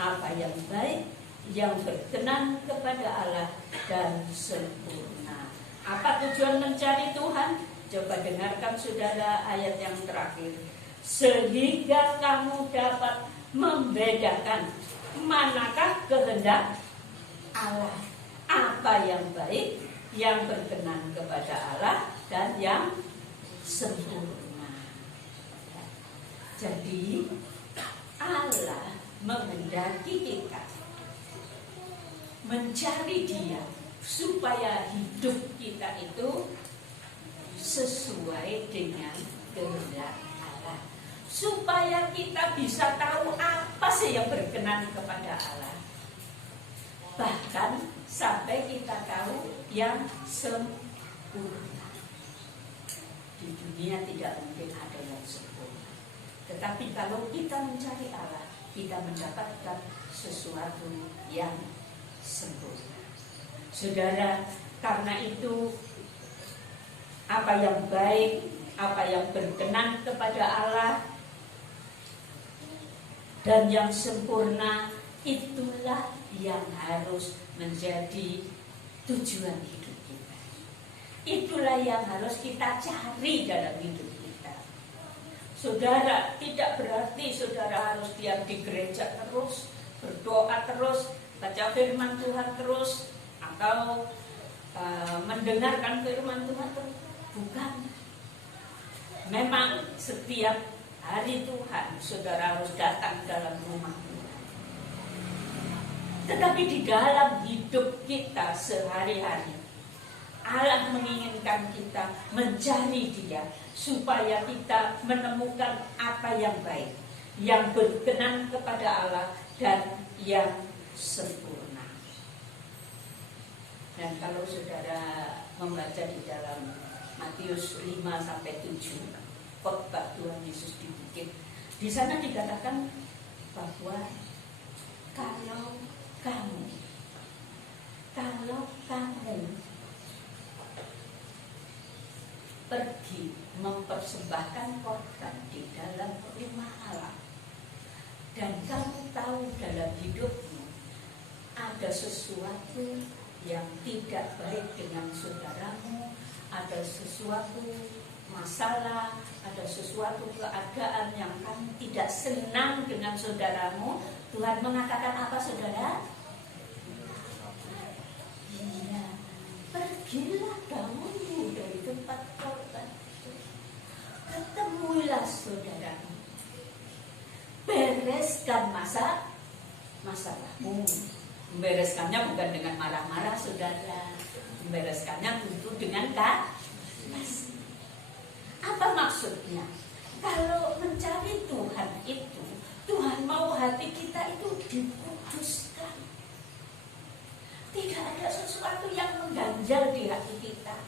apa yang baik, yang berkenan kepada Allah dan sempurna. Apa tujuan mencari Tuhan? Coba dengarkan saudara ayat yang terakhir. Sehingga kamu dapat membedakan manakah kehendak Allah, apa yang baik, yang berkenan kepada Allah dan yang sempurna. Jadi Allah menghendaki kita mencari Dia supaya hidup kita itu sesuai dengan kehendak Allah, supaya kita bisa tahu apa sih yang berkenan kepada Allah, bahkan sampai kita tahu yang sempurna. Di dunia tidak mungkin ada yang sempurna, tetapi kalau kita mencari Allah, kita mendapatkan sesuatu yang sempurna. Saudara, karena itu apa yang baik, apa yang berkenan kepada Allah dan yang sempurna, itulah yang harus menjadi tujuan hidup kita. Itulah yang harus kita cari dalam hidup kita. Saudara, tidak berarti saudara harus diam di gereja terus, berdoa terus, baca firman Tuhan terus, atau mendengarkan firman Tuhan terus. Bukan. Memang setiap hari Tuhan saudara harus datang dalam rumah Tuhan. Tetapi di dalam hidup kita sehari-hari, Allah menginginkan kita mencari Dia supaya kita menemukan apa yang baik, yang berkenan kepada Allah dan yang sempurna. Dan kalau saudara membaca di dalam Matius 5-7, khotbah Tuhan Yesus di bukit, di sana dikatakan bahwa kalau kamu pergi mempersembahkan korban di dalam rumah Allah, dan kamu tahu dalam hidupmu ada sesuatu yang tidak baik dengan saudaramu, ada sesuatu masalah, ada sesuatu keadaan yang kamu tidak senang dengan saudaramu, Tuhan mengatakan apa saudara? Iya, pergilah kamu dari tempat korban itu, ketemuilah saudaramu, bereskan masalahmu. Membereskannya bukan dengan marah-marah saudara, membereskannya tentu dengan kasih. Apa maksudnya? Kalau mencari Tuhan itu, Tuhan mau hati kita itu dikuduskan. Tidak ada sesuatu yang mengganjal di hati kita.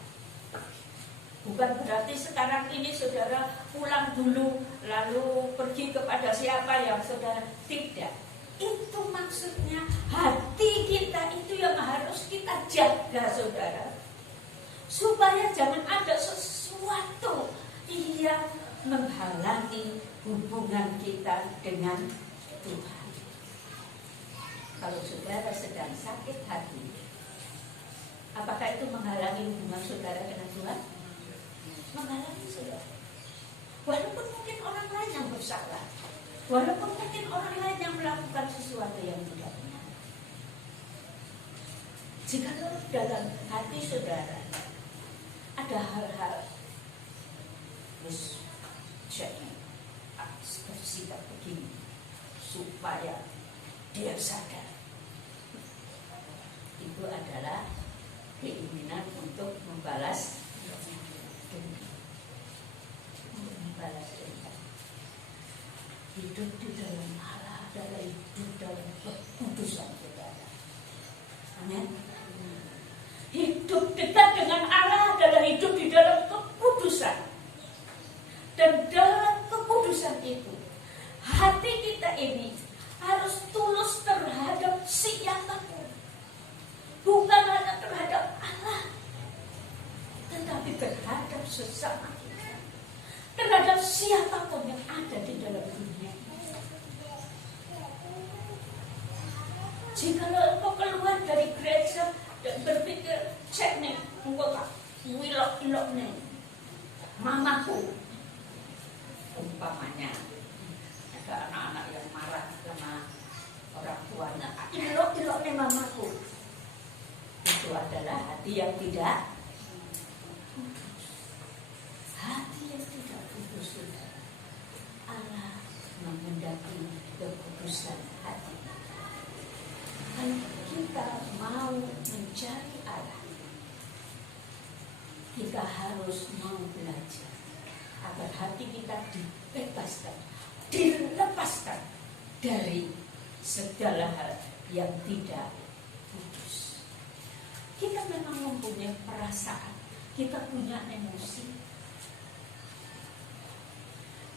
Bukan berarti sekarang ini saudara pulang dulu lalu pergi kepada siapa yang saudara, tidak. Itu maksudnya hati kita itu yang harus kita jaga saudara, supaya jangan ada sesuatu yang menghalangi hubungan kita dengan Tuhan. Kalau saudara sedang sakit hati, apakah itu menghalangi hubungan saudara dengan Tuhan? Menghalangi saudara. Walaupun mungkin orang lain yang bersalah, walaupun mungkin orang lain yang melakukan sesuatu yang tidak benar, jika dalam hati saudara ada hal-hal terus jadi bersikap begini supaya dia sadar, itu adalah keinginan untuk membalas dendam. Hidup di dalam Allah adalah hidup dalam kekudusan saudara. Amin. Hidup dekat dengan Allah adalah hidup di dalam kekudusan. Dan dalam kekudusan itu, hati kita ini harus tulus terhadap siapapun. Bukan hanya terhadap Allah, tetapi terhadap sesama kita. Terhadap siapapun yang ada di dalam dunia. Jika engkau keluar dari gereja dan berpikir, cek nih, engkau tak wilok-wilok nih, mamaku, umpamanya ada anak-anak yang marah sama orang tuanya, ilok-ilok nih mamaku, itu adalah hati yang tidak kudus. Hati yang tidak kudus, Allah menghendaki kekudusan hati. Kalau kita mau mencari Allah, kita harus mau belajar agar hati kita dibebaskan, dilepaskan dari segala hal yang tidak kudus. Kita memang mempunyai perasaan, kita punya emosi,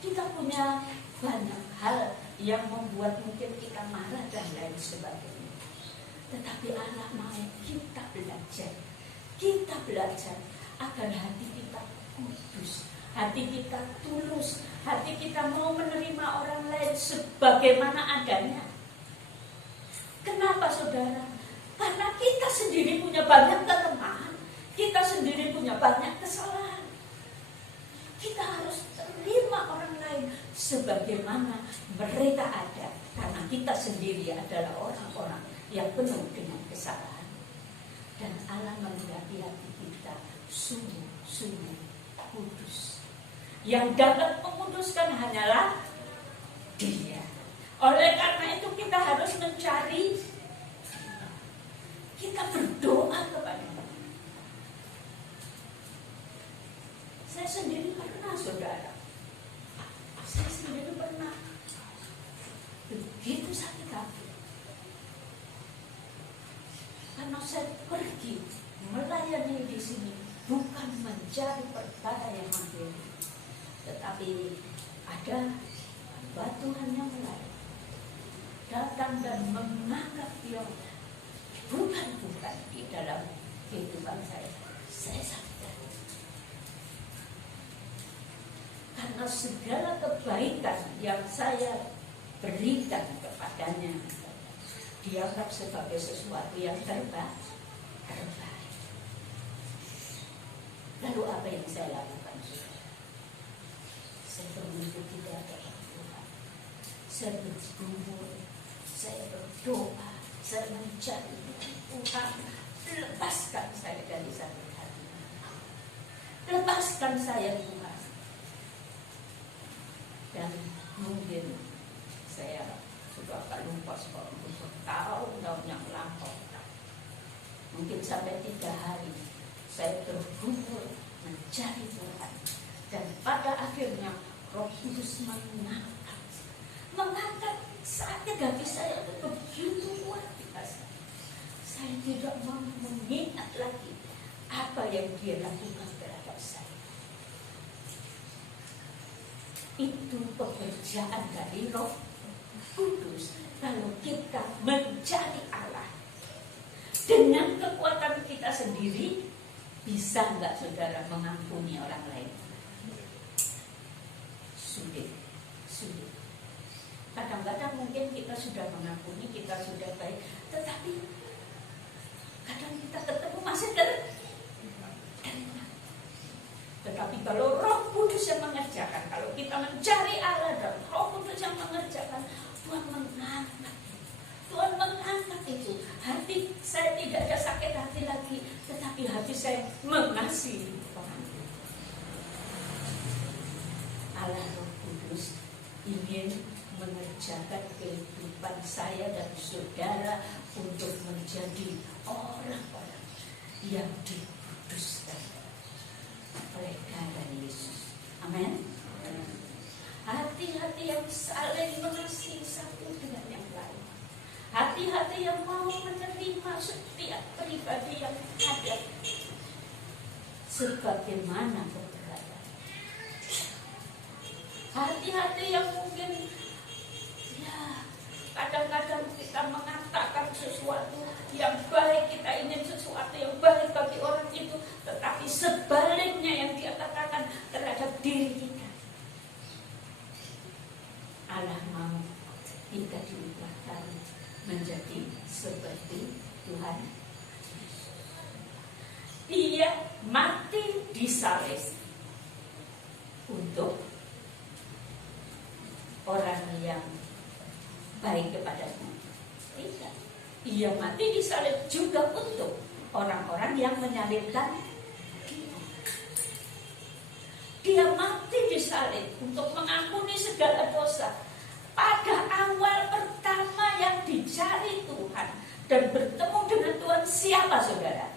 kita punya banyak hal yang membuat mungkin kita marah dan lain sebagainya. Tetapi Allah mau kita belajar agar hati kita kudus, hati kita tulus, hati kita mau menerima orang lain sebagaimana adanya. Kenapa saudara? Karena kita sendiri punya banyak kelemahan, kita sendiri punya banyak kesalahan. Kita harus terima orang lain sebagaimana mereka ada, karena kita sendiri adalah orang-orang yang penuh dengan kesalahan. Dan Allah menghendaki hati kita sungguh-sungguh kudus. Yang dapat menguduskan hanyalah Dia. Oleh karena itu kita harus mencari, kita berdoa kepada Dia. Saya sendiri pernah saudara, saya sendiri pernah begitu sakit hati. Karena saya pergi melayani di sini bukan mencari perkara yang materi, tetapi ada hamba Tuhan yang lain datang dan menganggap dia bukan di dalam kehidupan saya. Saya sakit hati. Karena segala kebaikan yang saya berikan kepadanya dianggap sebagai sesuatu yang terbaik. Lalu apa yang saya lakukan? Saya mengikuti kehendak Tuhan. Saya bergumul, saya berdoa, saya mencari Tuhan. Lepaskan saya dari sakit hati. Lepaskan saya Tuhan. Dan mungkin saya sudah agak lupa sebab tahun-tahun yang lampau. Mungkin sampai 3 hari saya bergumul mencari Tuhan. Dan pada akhirnya Roh Kudus mengangkat sakit hati saya itu begitu luar biasa. Saya tidak mau mengingat lagi apa yang Dia lakukan terhadap saya. Itu pekerjaan dari Roh Kudus. Kalau kita mencari Allah dengan kekuatan kita sendiri, bisa enggak saudara mengampuni orang lain? Sulit. Kadang-kadang mungkin kita sudah mengampuni, kita sudah baik, tetapi kadang kita ketemu masih terima. Tetapi kalau Roh Kudus yang mengerjakan, kalau kita mencari Allah dan Roh Kudus yang mengerjakan, Tuhan mengangkat itu. Hati saya tidak ada sakit hati lagi, tetapi hati saya mengasihi Tuhan. Allah Roh Kudus ingin mengerjakan kehidupan saya dan saudara untuk menjadi orang-orang yang dikuduskan oleh darah Yesus. Amin. hati-hati yang saling mengasihi satu dengan yang lain, hati-hati yang mau menerima setiap pribadi yang ada sebagaimana keberadaan. Hati-hati yang mungkin ya kadang-kadang kita mengatakan sesuatu yang baik, kita ingin sesuatu yang baik bagi orang itu, tetapi sebaliknya yang dia katakan terhadap diri kita. Allah mau kita diubahkan menjadi seperti Tuhan. Dia mati di salib untuk orang yang baik kepadanya. Tidak. Ia mati di salib juga untuk orang-orang yang menyalibkan dia. Dia mati di salib untuk mengampuni segala dosa. Pada awal pertama yang dicari Tuhan dan bertemu dengan Tuhan, siapa saudara?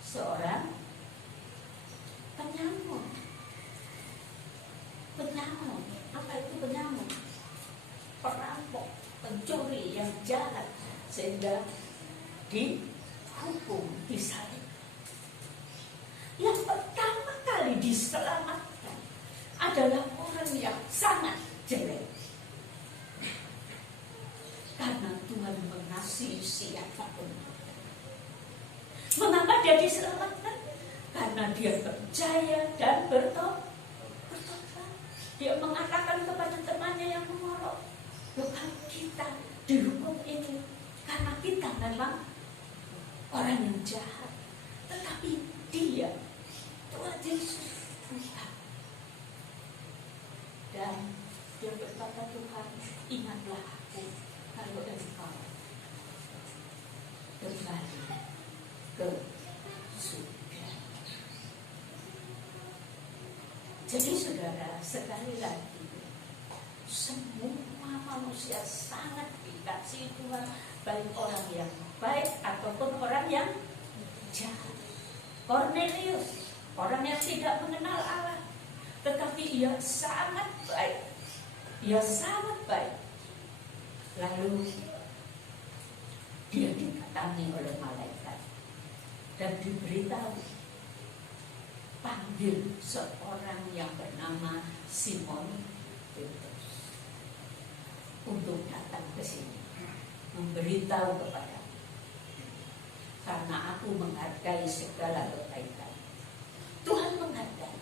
Seorang penyamun. Penyamun. Apa itu penyamun? Perampok, pencuri yang jahat, sehingga dihukum, disalib. Yang pertama kali diselamatkan adalah orang yang sangat jelek. Karena Tuhan mengasihi siapapun. Mengapa dia diselamatkan? Karena dia percaya dan bertobat. Dia mengatakan kepada temannya yang mengolok, bukan kita dihukum ini karena kita memang orang yang jahat, tetapi dia, Tuhan Yesus, Tuhan. Dan dia berkata, Tuhan, ingatlah aku kalau engkau kembali ke surga. Jadi saudara, sekali lagi, semua manusia sangat dikasihi Tuhan, baik orang yang baik ataupun orang yang jahat. Cornelius, orang yang tidak mengenal Allah, tetapi ia sangat baik. Ia sangat baik. Lalu dia didatangi oleh malaikat dan diberitahu, panggil seorang yang bernama Simon Petrus untuk datang ke sini, memberitahu kepada, karena aku menghargai segala kebaikan. Tuhan menghargai,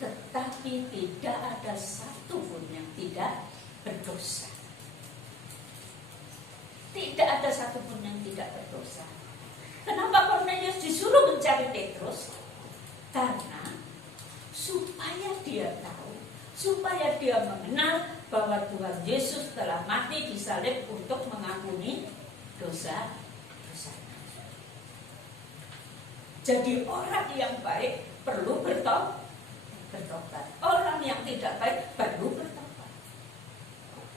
tetapi tidak ada satupun yang tidak berdosa. Tidak ada satupun yang tidak berdosa. Kenapa Cornelius disuruh mencari Petrus? Karena supaya dia tahu, supaya dia mengenal bahwa Tuhan Yesus telah mati disalib untuk mengampuni dosa-dosa. Jadi orang yang baik perlu bertobat. Orang yang tidak baik perlu bertobat.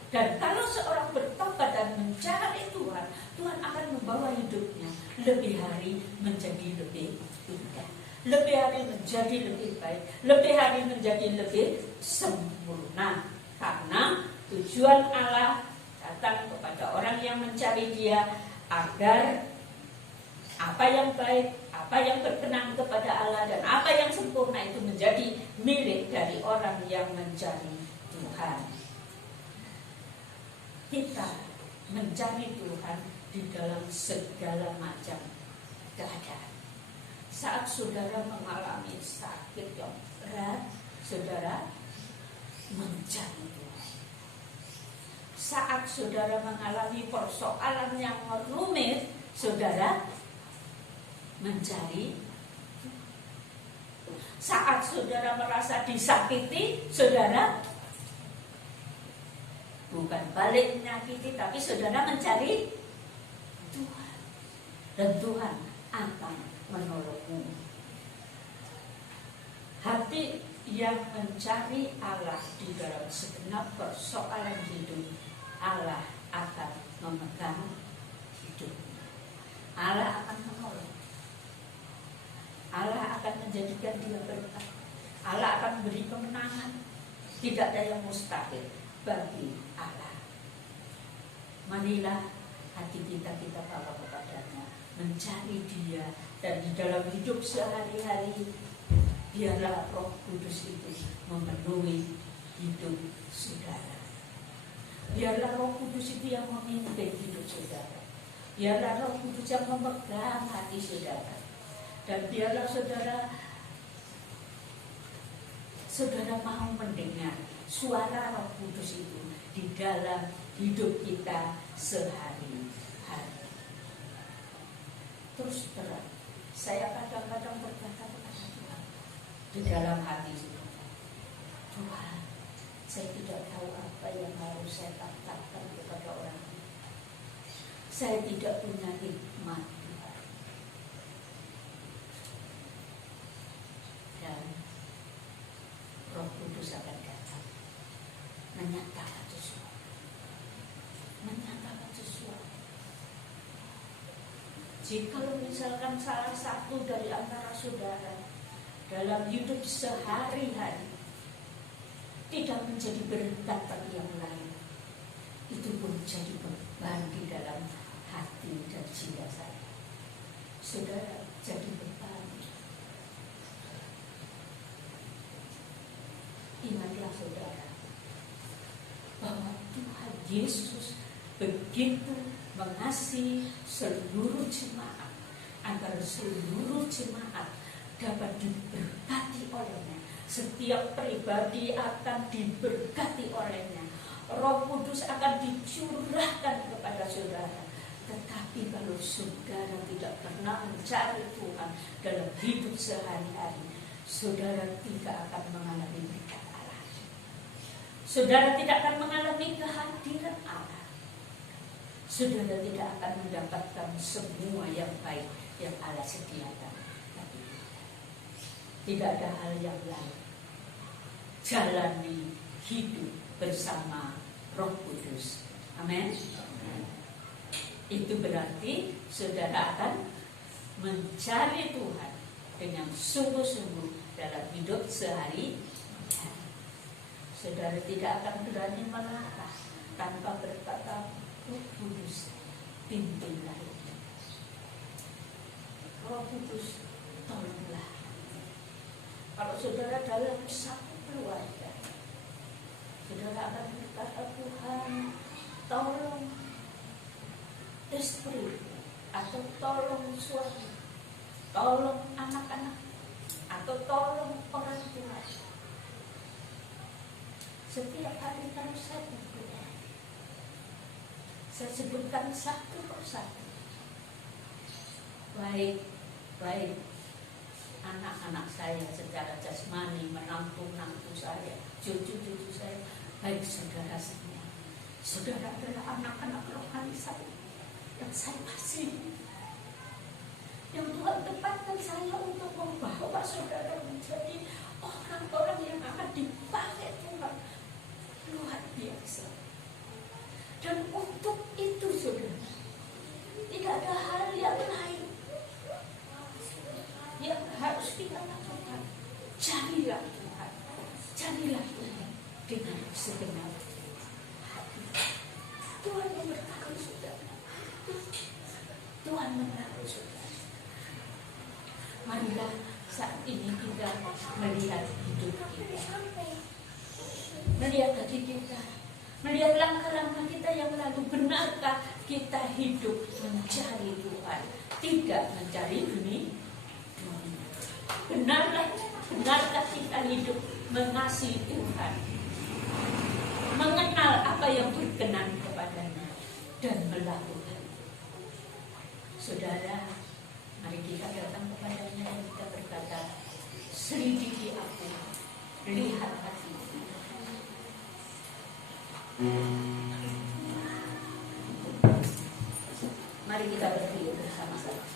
Dan kalau seorang bertobat dan mencari Tuhan, Tuhan akan membawa hidupnya lebih hari menjadi lebih indah, lebih hari menjadi lebih baik, lebih hari menjadi lebih sempurna. Karena tujuan Allah datang kepada orang yang mencari Dia agar apa yang baik, apa yang berkenan kepada Allah dan apa yang sempurna itu menjadi milik dari orang yang mencari Tuhan. Kita mencari Tuhan di dalam segala macam keadaan. Saat saudara mengalami sakit yang berat, saudara mencari Tuhan. Saat saudara mengalami persoalan yang rumit, saudara mencari. Saat saudara merasa disakiti, saudara bukan balik menyakiti, tapi saudara mencari Tuhan. Dan Tuhan akan menolongmu. Hati yang mencari Allah di dalam segenap persoalan hidup, Allah akan memegang hidup. Allah akan menolong. Allah akan menjadikan dia berkat. Allah akan beri kemenangan. Tidak ada yang mustahil bagi Allah. Marilah hati kita bawa kepadanya, mencari Dia, dan di dalam hidup sehari-hari biarlah Roh Kudus itu memenuhi hidup saudara. Biarlah Roh Kudus itu yang memimpin hidup saudara. Biarlah Roh Kudus yang memegang hati saudara. Dan biarlah saudara mau mendengar suara Roh Kudus itu di dalam hidup kita sehari-hari. Terus terang, saya kadang-kadang berkata kepada Tuhan di dalam hati saya, Tuhan, saya tidak tahu apa yang harus saya katakan kepada orang ini. Saya tidak punya hikmat, Tuhan. Dan Roh Kudus akan datang menyatakan sesuatu. Jika misalkan salah satu dari antara saudara dalam hidup sehari-hari tidak menjadi berkat bagi yang lain, itu pun jadi beban di dalam hati dan jiwa saya. Saudara jadi beban. Ingatlah saudara bahwa Tuhan Yesus begitu mengasihi seluruh jemaat, agar seluruh jemaat dapat diberkati olehnya. Setiap pribadi akan diberkati olehnya. Roh Kudus akan dicurahkan kepada saudara. Tetapi kalau saudara tidak pernah mencari Tuhan dalam hidup sehari-hari, saudara tidak akan mengalami berkat Allah. Saudara tidak akan mengalami kehadiran Allah. Saudara tidak akan mendapatkan semua yang baik yang Allah sediakan. Tapi tidak ada hal yang lain. Jalani hidup bersama Roh Kudus. Amin. Itu berarti saudara akan mencari Tuhan dengan sungguh-sungguh dalam hidup sehari-hari. Saudara tidak akan berani melangkah tanpa berkata, Roh Kudus, pimpinlah hidup. Roh Kudus, tolonglah. Kalau saudara dalam satu keluarga, saudara akan berkata, Tuhan, tolong istri, atau tolong suami, tolong anak-anak, atau tolong orang tua. Setiap hari kalau saya berdoa, saya sebutkan satu persatu. Baik anak-anak saya secara jasmani, menantu saya, cucu-cucu saya, baik saudara semua. Saudara adalah anak-anak rohani saya yang saya kasih. Yang Tuhan tempatkan saya untuk membawa saudara menjadi orang-orang yang akan dipakai Tuhan luar biasa. Dan untuk itu saudara, tidak ada hal yang lain yang harus kita lakukan. Carilah Tuhan, carilah Tuhan dengan segenap hati. Tuhan memberkati saudara, Tuhan memberkati saudara. Marilah saat ini kita melihat hidup kita, melihat hati kita, melihat langkah-langkah kita yang lalu. Benarkah kita hidup mencari Tuhan, tidak mencari dunia? Benarkah kita hidup mengasihi Tuhan, mengenal apa yang berkenan kepadanya, dan melakukan? Saudara, mari kita datang kepadanya dan kita berkata, selidiki aku, lihat hati. Mari kita berdiri bersama-sama.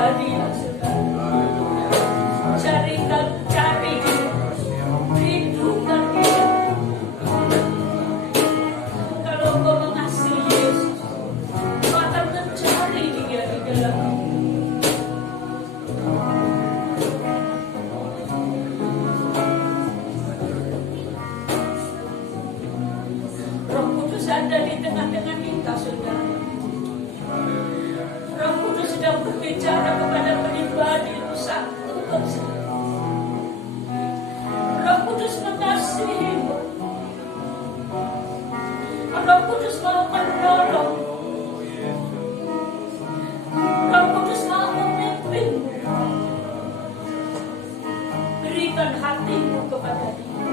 pribadi ya saudara. Cari rindukan dia. Kalau kau mengasihi Yesus, kau akan mencari dia di dalam Roh Kudus ada di tengah-tengah kita, saudara. Roh Kudus sedang berbicara kepada pribadi itu satu persatu. Roh Kudus mengasihimu. Roh Kudus mau menolong. Roh Kudus mau memimpinmu. Berikan hatimu kepada Dia.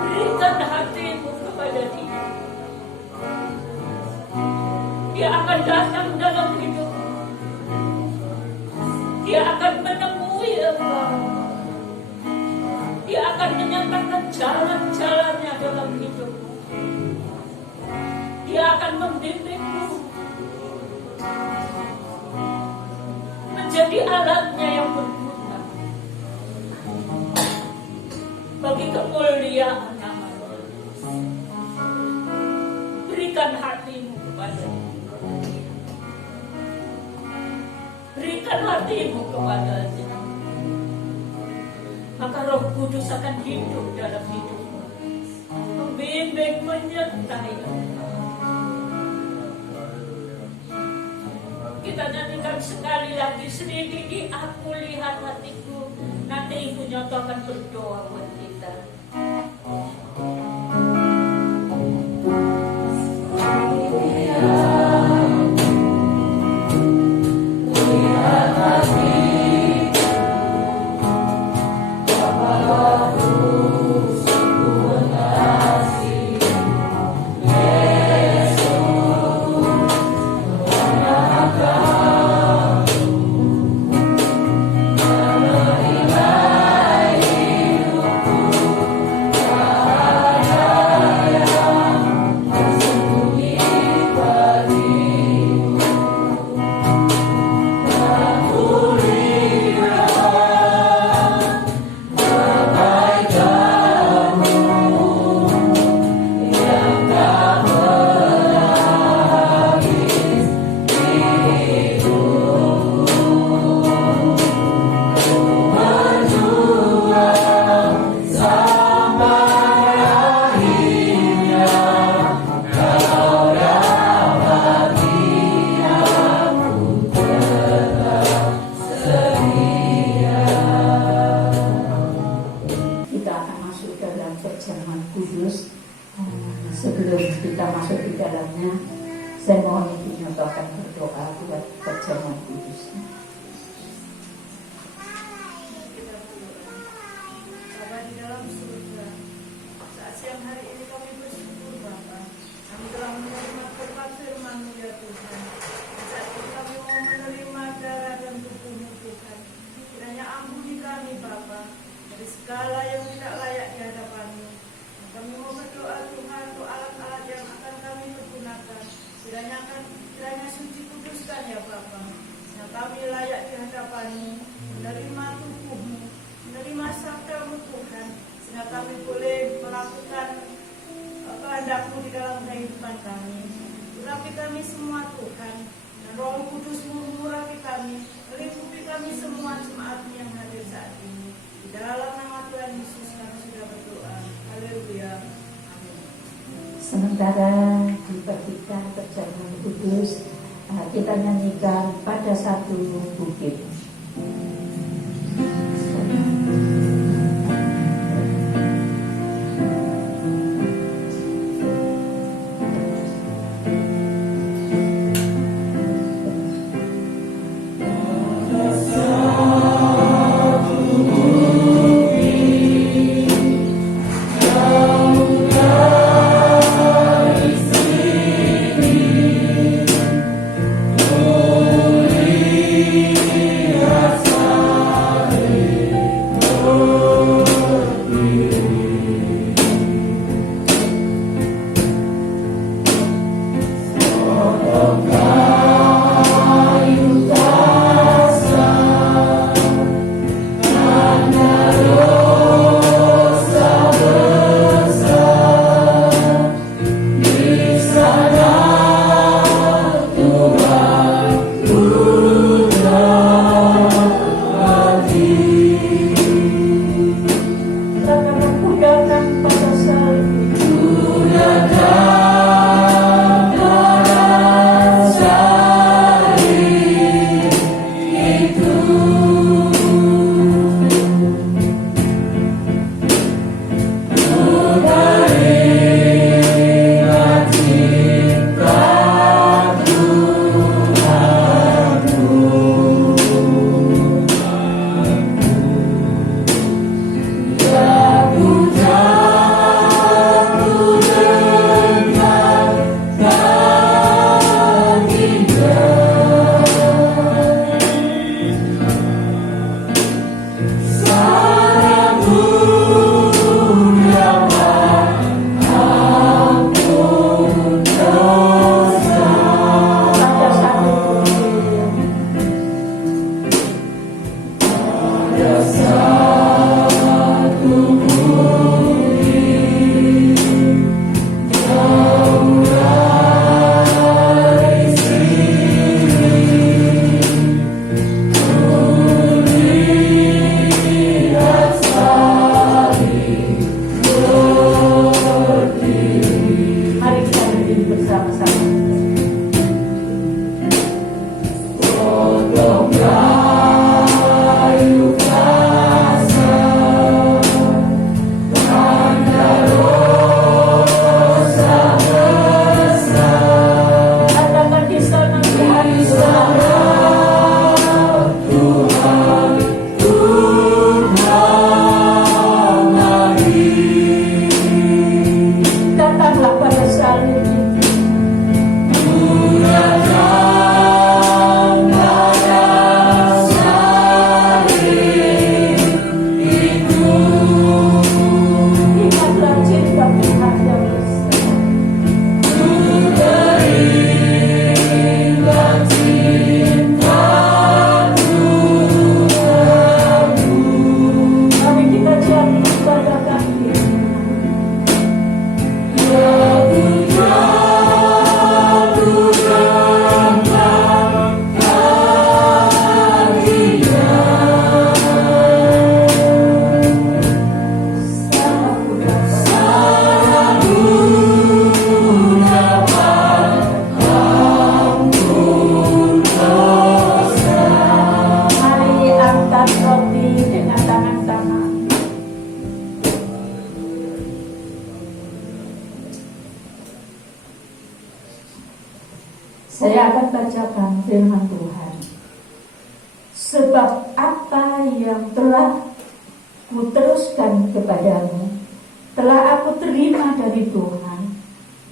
Berikan hatimu kepada Dia. Dia akan datang dalam hidupmu. Dia akan menemui engkau. Dia akan menyatakan jalan-jalannya dalam hidupmu. Dia akan membimbingmu menjadi alatnya yang berguna bagi kemuliaan nama-Nya. Berikan hatimu kepada Dia. Berikan hatimu kepada Dia. Maka Roh Kudus akan hidup dalam hidupmu, membimbing, menyertai. Kita nyanyikan sekali lagi, selidiki aku, lihat hatiku. Nanti Ibu Nyoto akan berdoa buat kita. Sebelum kita masuk di dalamnya, saya mohon Ibu Nyoto akan berdoa buat perjamuan kudus. Bapa di dalam surga, saat siang hari ini kami bersyukur Bapa, kami telah menerima berkat firman-Mu ya Tuhan. Saat ini kami mau menerima darah dan tubuh-Mu Tuhan. Kiranya ampuni kami Bapa dari segala yang tidak layak di hadapan-Mu. Kami mau berdoa Tuhan untuk alat-alat yang akan kami pergunakan. Kiranya suci kuduskan ya Bapa. Nah, kami layak di hadapan-Mu, menerima tubuh-Mu, menerima sabda-Mu Tuhan, sehingga kami boleh melakukan kehendak-Mu di dalam kehidupan kami. Urapi kami semua Tuhan, dan Roh Kudus-Mu mengurapi kami, melingkupi kami semua jemaat yang hadir saat ini. Di dalam nama Tuhan Yesus kami sudah berdoa. Haleluya. Amin. Sementara dibagikan perjamuan kudus, kita nyanyikan pada satu bukit. Holy Saya akan bacakan firman Tuhan. Sebab apa yang telah kuteruskan kepadamu telah aku terima dari Tuhan,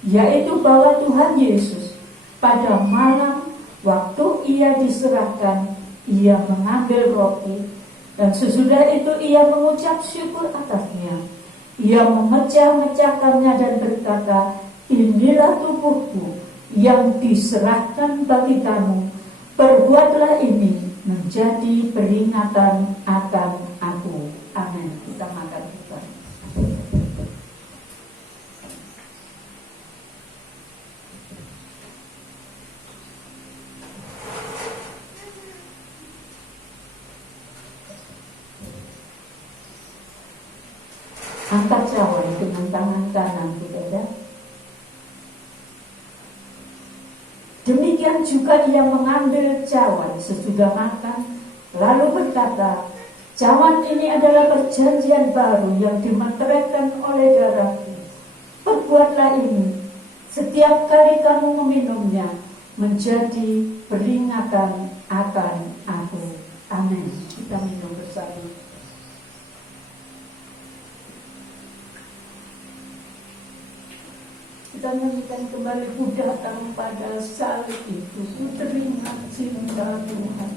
yaitu bahwa Tuhan Yesus pada malam waktu ia diserahkan, ia mengambil roti, dan sesudah itu ia mengucap syukur atasnya. Ia memecah-mecahkannya dan berkata, inilah tubuhku yang diserahkan bagi kamu. Perbuatlah ini menjadi peringatan akan aku. Amin. Kita makan Tuhan. Angkat cawan dengan tangan kanan, saudara. Demikian juga ia mengambil cawan sesudah makan, lalu berkata, cawan ini adalah perjanjian baru yang dimeteraikan oleh darahku. Perbuatlah ini setiap kali kamu meminumnya menjadi peringatan akan aku. Amin. Kita minum bersama. Kita nyanyikan kembali, ku datang pada salib itu, ku teringat cinta Tuhan.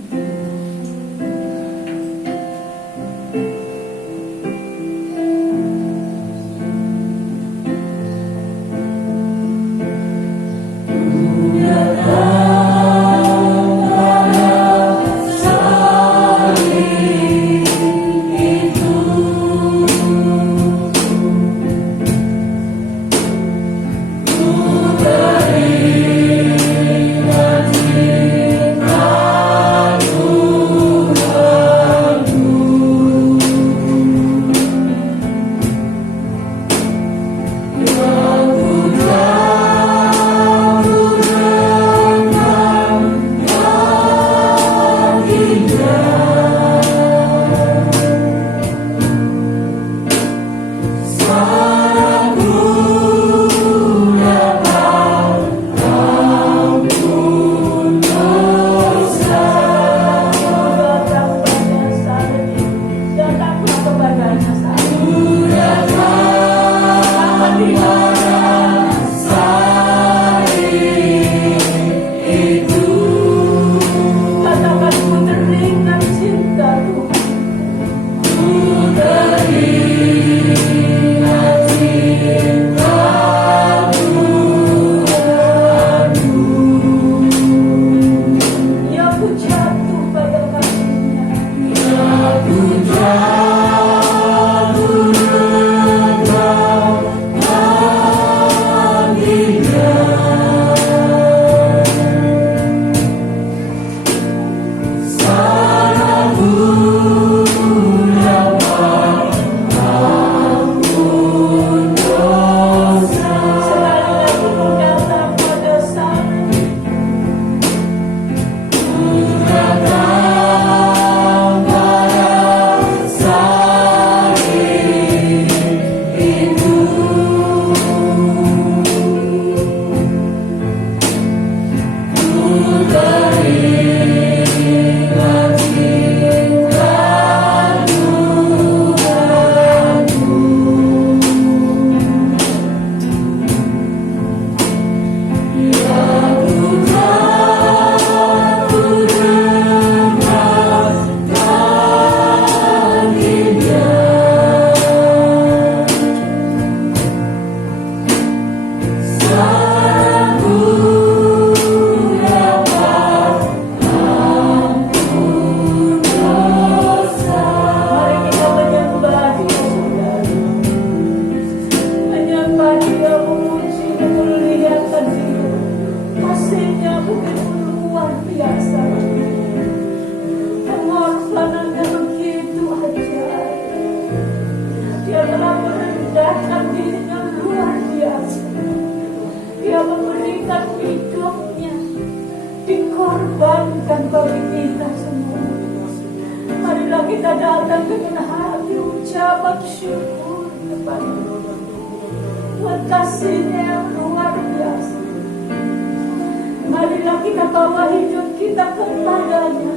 Marilah kita bawa hidup kita kepadanya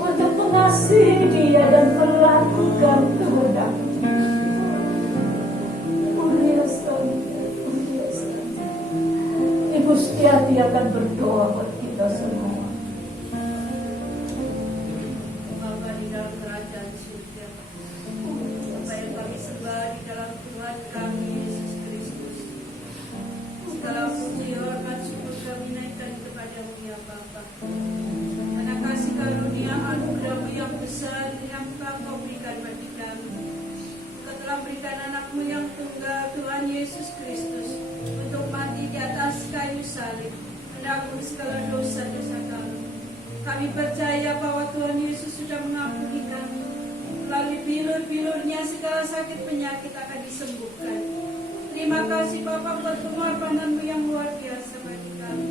untuk mengasihi Dia dan melakukan kehendak Dia. Ibu Setiati akan berdoa buat kita semua. Bapa di dalam kerajaan surga, apa yang kami sembah di dalam Tuhan kami Yesus Kristus, segala puji hormat syukur kami naikkan kepadamu ya Bapa. Karena kasih karunia anugerah-Mu yang besar yang Engkau berikan bagi kami. Engkau telah berikan anak-Mu yang tunggal Tuhan Yesus Kristus untuk mati di atas kayu salib, menanggung segala dosa-dosa kami. Kami percaya bahwa Tuhan Yesus sudah mengampuni kami. Melalui bilur-bilurnya segala sakit penyakit akan disembuhkan. Terima kasih Bapa buat pengorbanan-Mu yang luar biasa bagi kami.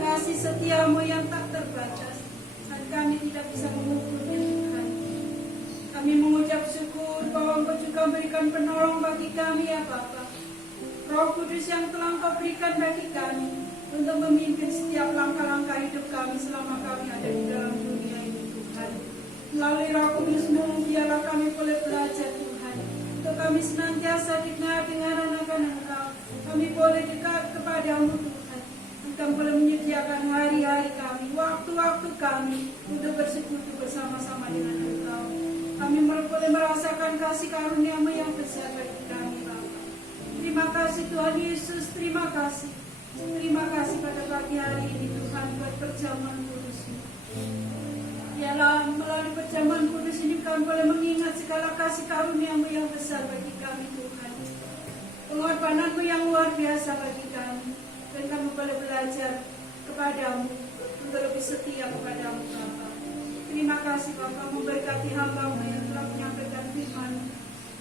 Kasih setia-Mu yang tak terbatas. Dan kami tidak bisa mengukurnya Tuhan. Kami mengucap syukur bahwa Engkau juga memberikan penolong bagi kami ya Bapa. Roh Kudus yang telah Engkau berikan bagi kami untuk memimpin setiap langkah-langkah hidup kami selama kami ada di dalam dunia ini Tuhan. Melalui Roh Kudus-Mu biarlah kami boleh belajar Tuhan. Untuk kami senantiasa dengar-dengaran akan Engkau. Kami boleh dekat kepadamu Tuhan. Engkau boleh menyediakan hari-hari kami, waktu-waktu kami untuk bersekutu bersama-sama dengan Engkau. Kami boleh merasakan kasih karunia-Mu yang besar bagi kami Bapa. Terima kasih Tuhan Yesus, terima kasih. Terima kasih pada pagi hari ini Tuhan buat perjamuan kudus-Mu. Biarlah melalui perjamuan kudus ini kami boleh mengingat segala kasih karunia-Mu yang besar bagi kami Tuhan. Pengorbanan-Mu yang luar biasa bagi kami. Dan kami boleh belajar kepadamu untuk lebih setia kepadamu Bapa. Terima kasih Bapa memberkati hamba-Mu yang telah menyampaikan firman.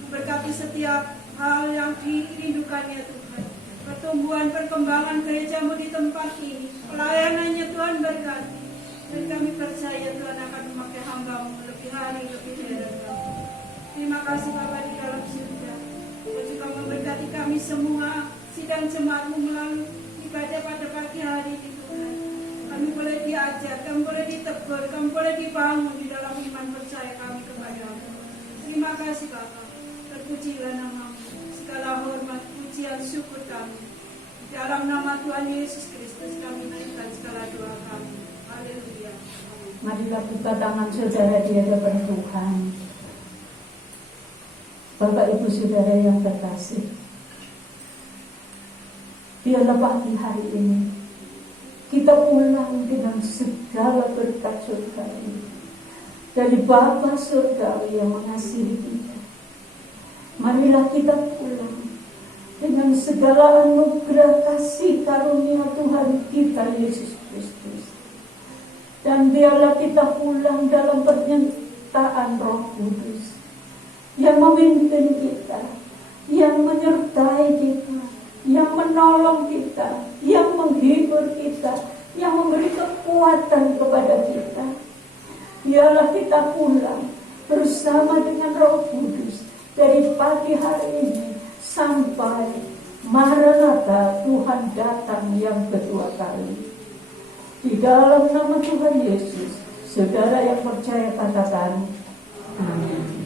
Memberkati setiap hal yang dirindukannya Tuhan. Pertumbuhan perkembangan gereja-Mu di tempat ini, pelayanannya Tuhan berkati. Dan kami percaya Tuhan akan memakai hamba-Mu lebih hari lebih heran Bapa. Terima kasih Bapa di dalam surga. Kau juga memberkati kami semua sidang jemaat-Mu melalui ibadah pada pagi hari ini Tuhan. Kami boleh diajar, kami boleh ditegur, kami boleh dibangun di dalam iman percaya kami kepada-Mu. Terima kasih Bapa. Terpujilah nama-Mu. Segala hormat, pujian, syukur kami. Dalam nama Tuhan Yesus Kristus kami naikkan segala doa kami. Haleluya. Marilah buka tangan saudara di hadapan Tuhan. Bapak Ibu Saudara yang terkasih, biarlah pagi hari ini kita pulang dengan segala berkat surgawi dari Bapa surgawi yang mengasihi kita. Marilah kita pulang dengan segala anugerah kasih karunia Tuhan kita Yesus Kristus. Dan biarlah kita pulang dalam penyertaan Roh Kudus yang memimpin kita, yang menyertai kita, yang menolong kita, yang menghibur kita, yang memberi kekuatan kepada kita. Biarlah kita pulang bersama dengan Roh Kudus dari pagi hari ini sampai Maranatha Tuhan datang yang kedua kali. Di dalam nama Tuhan Yesus, saudara yang percaya katakan amin.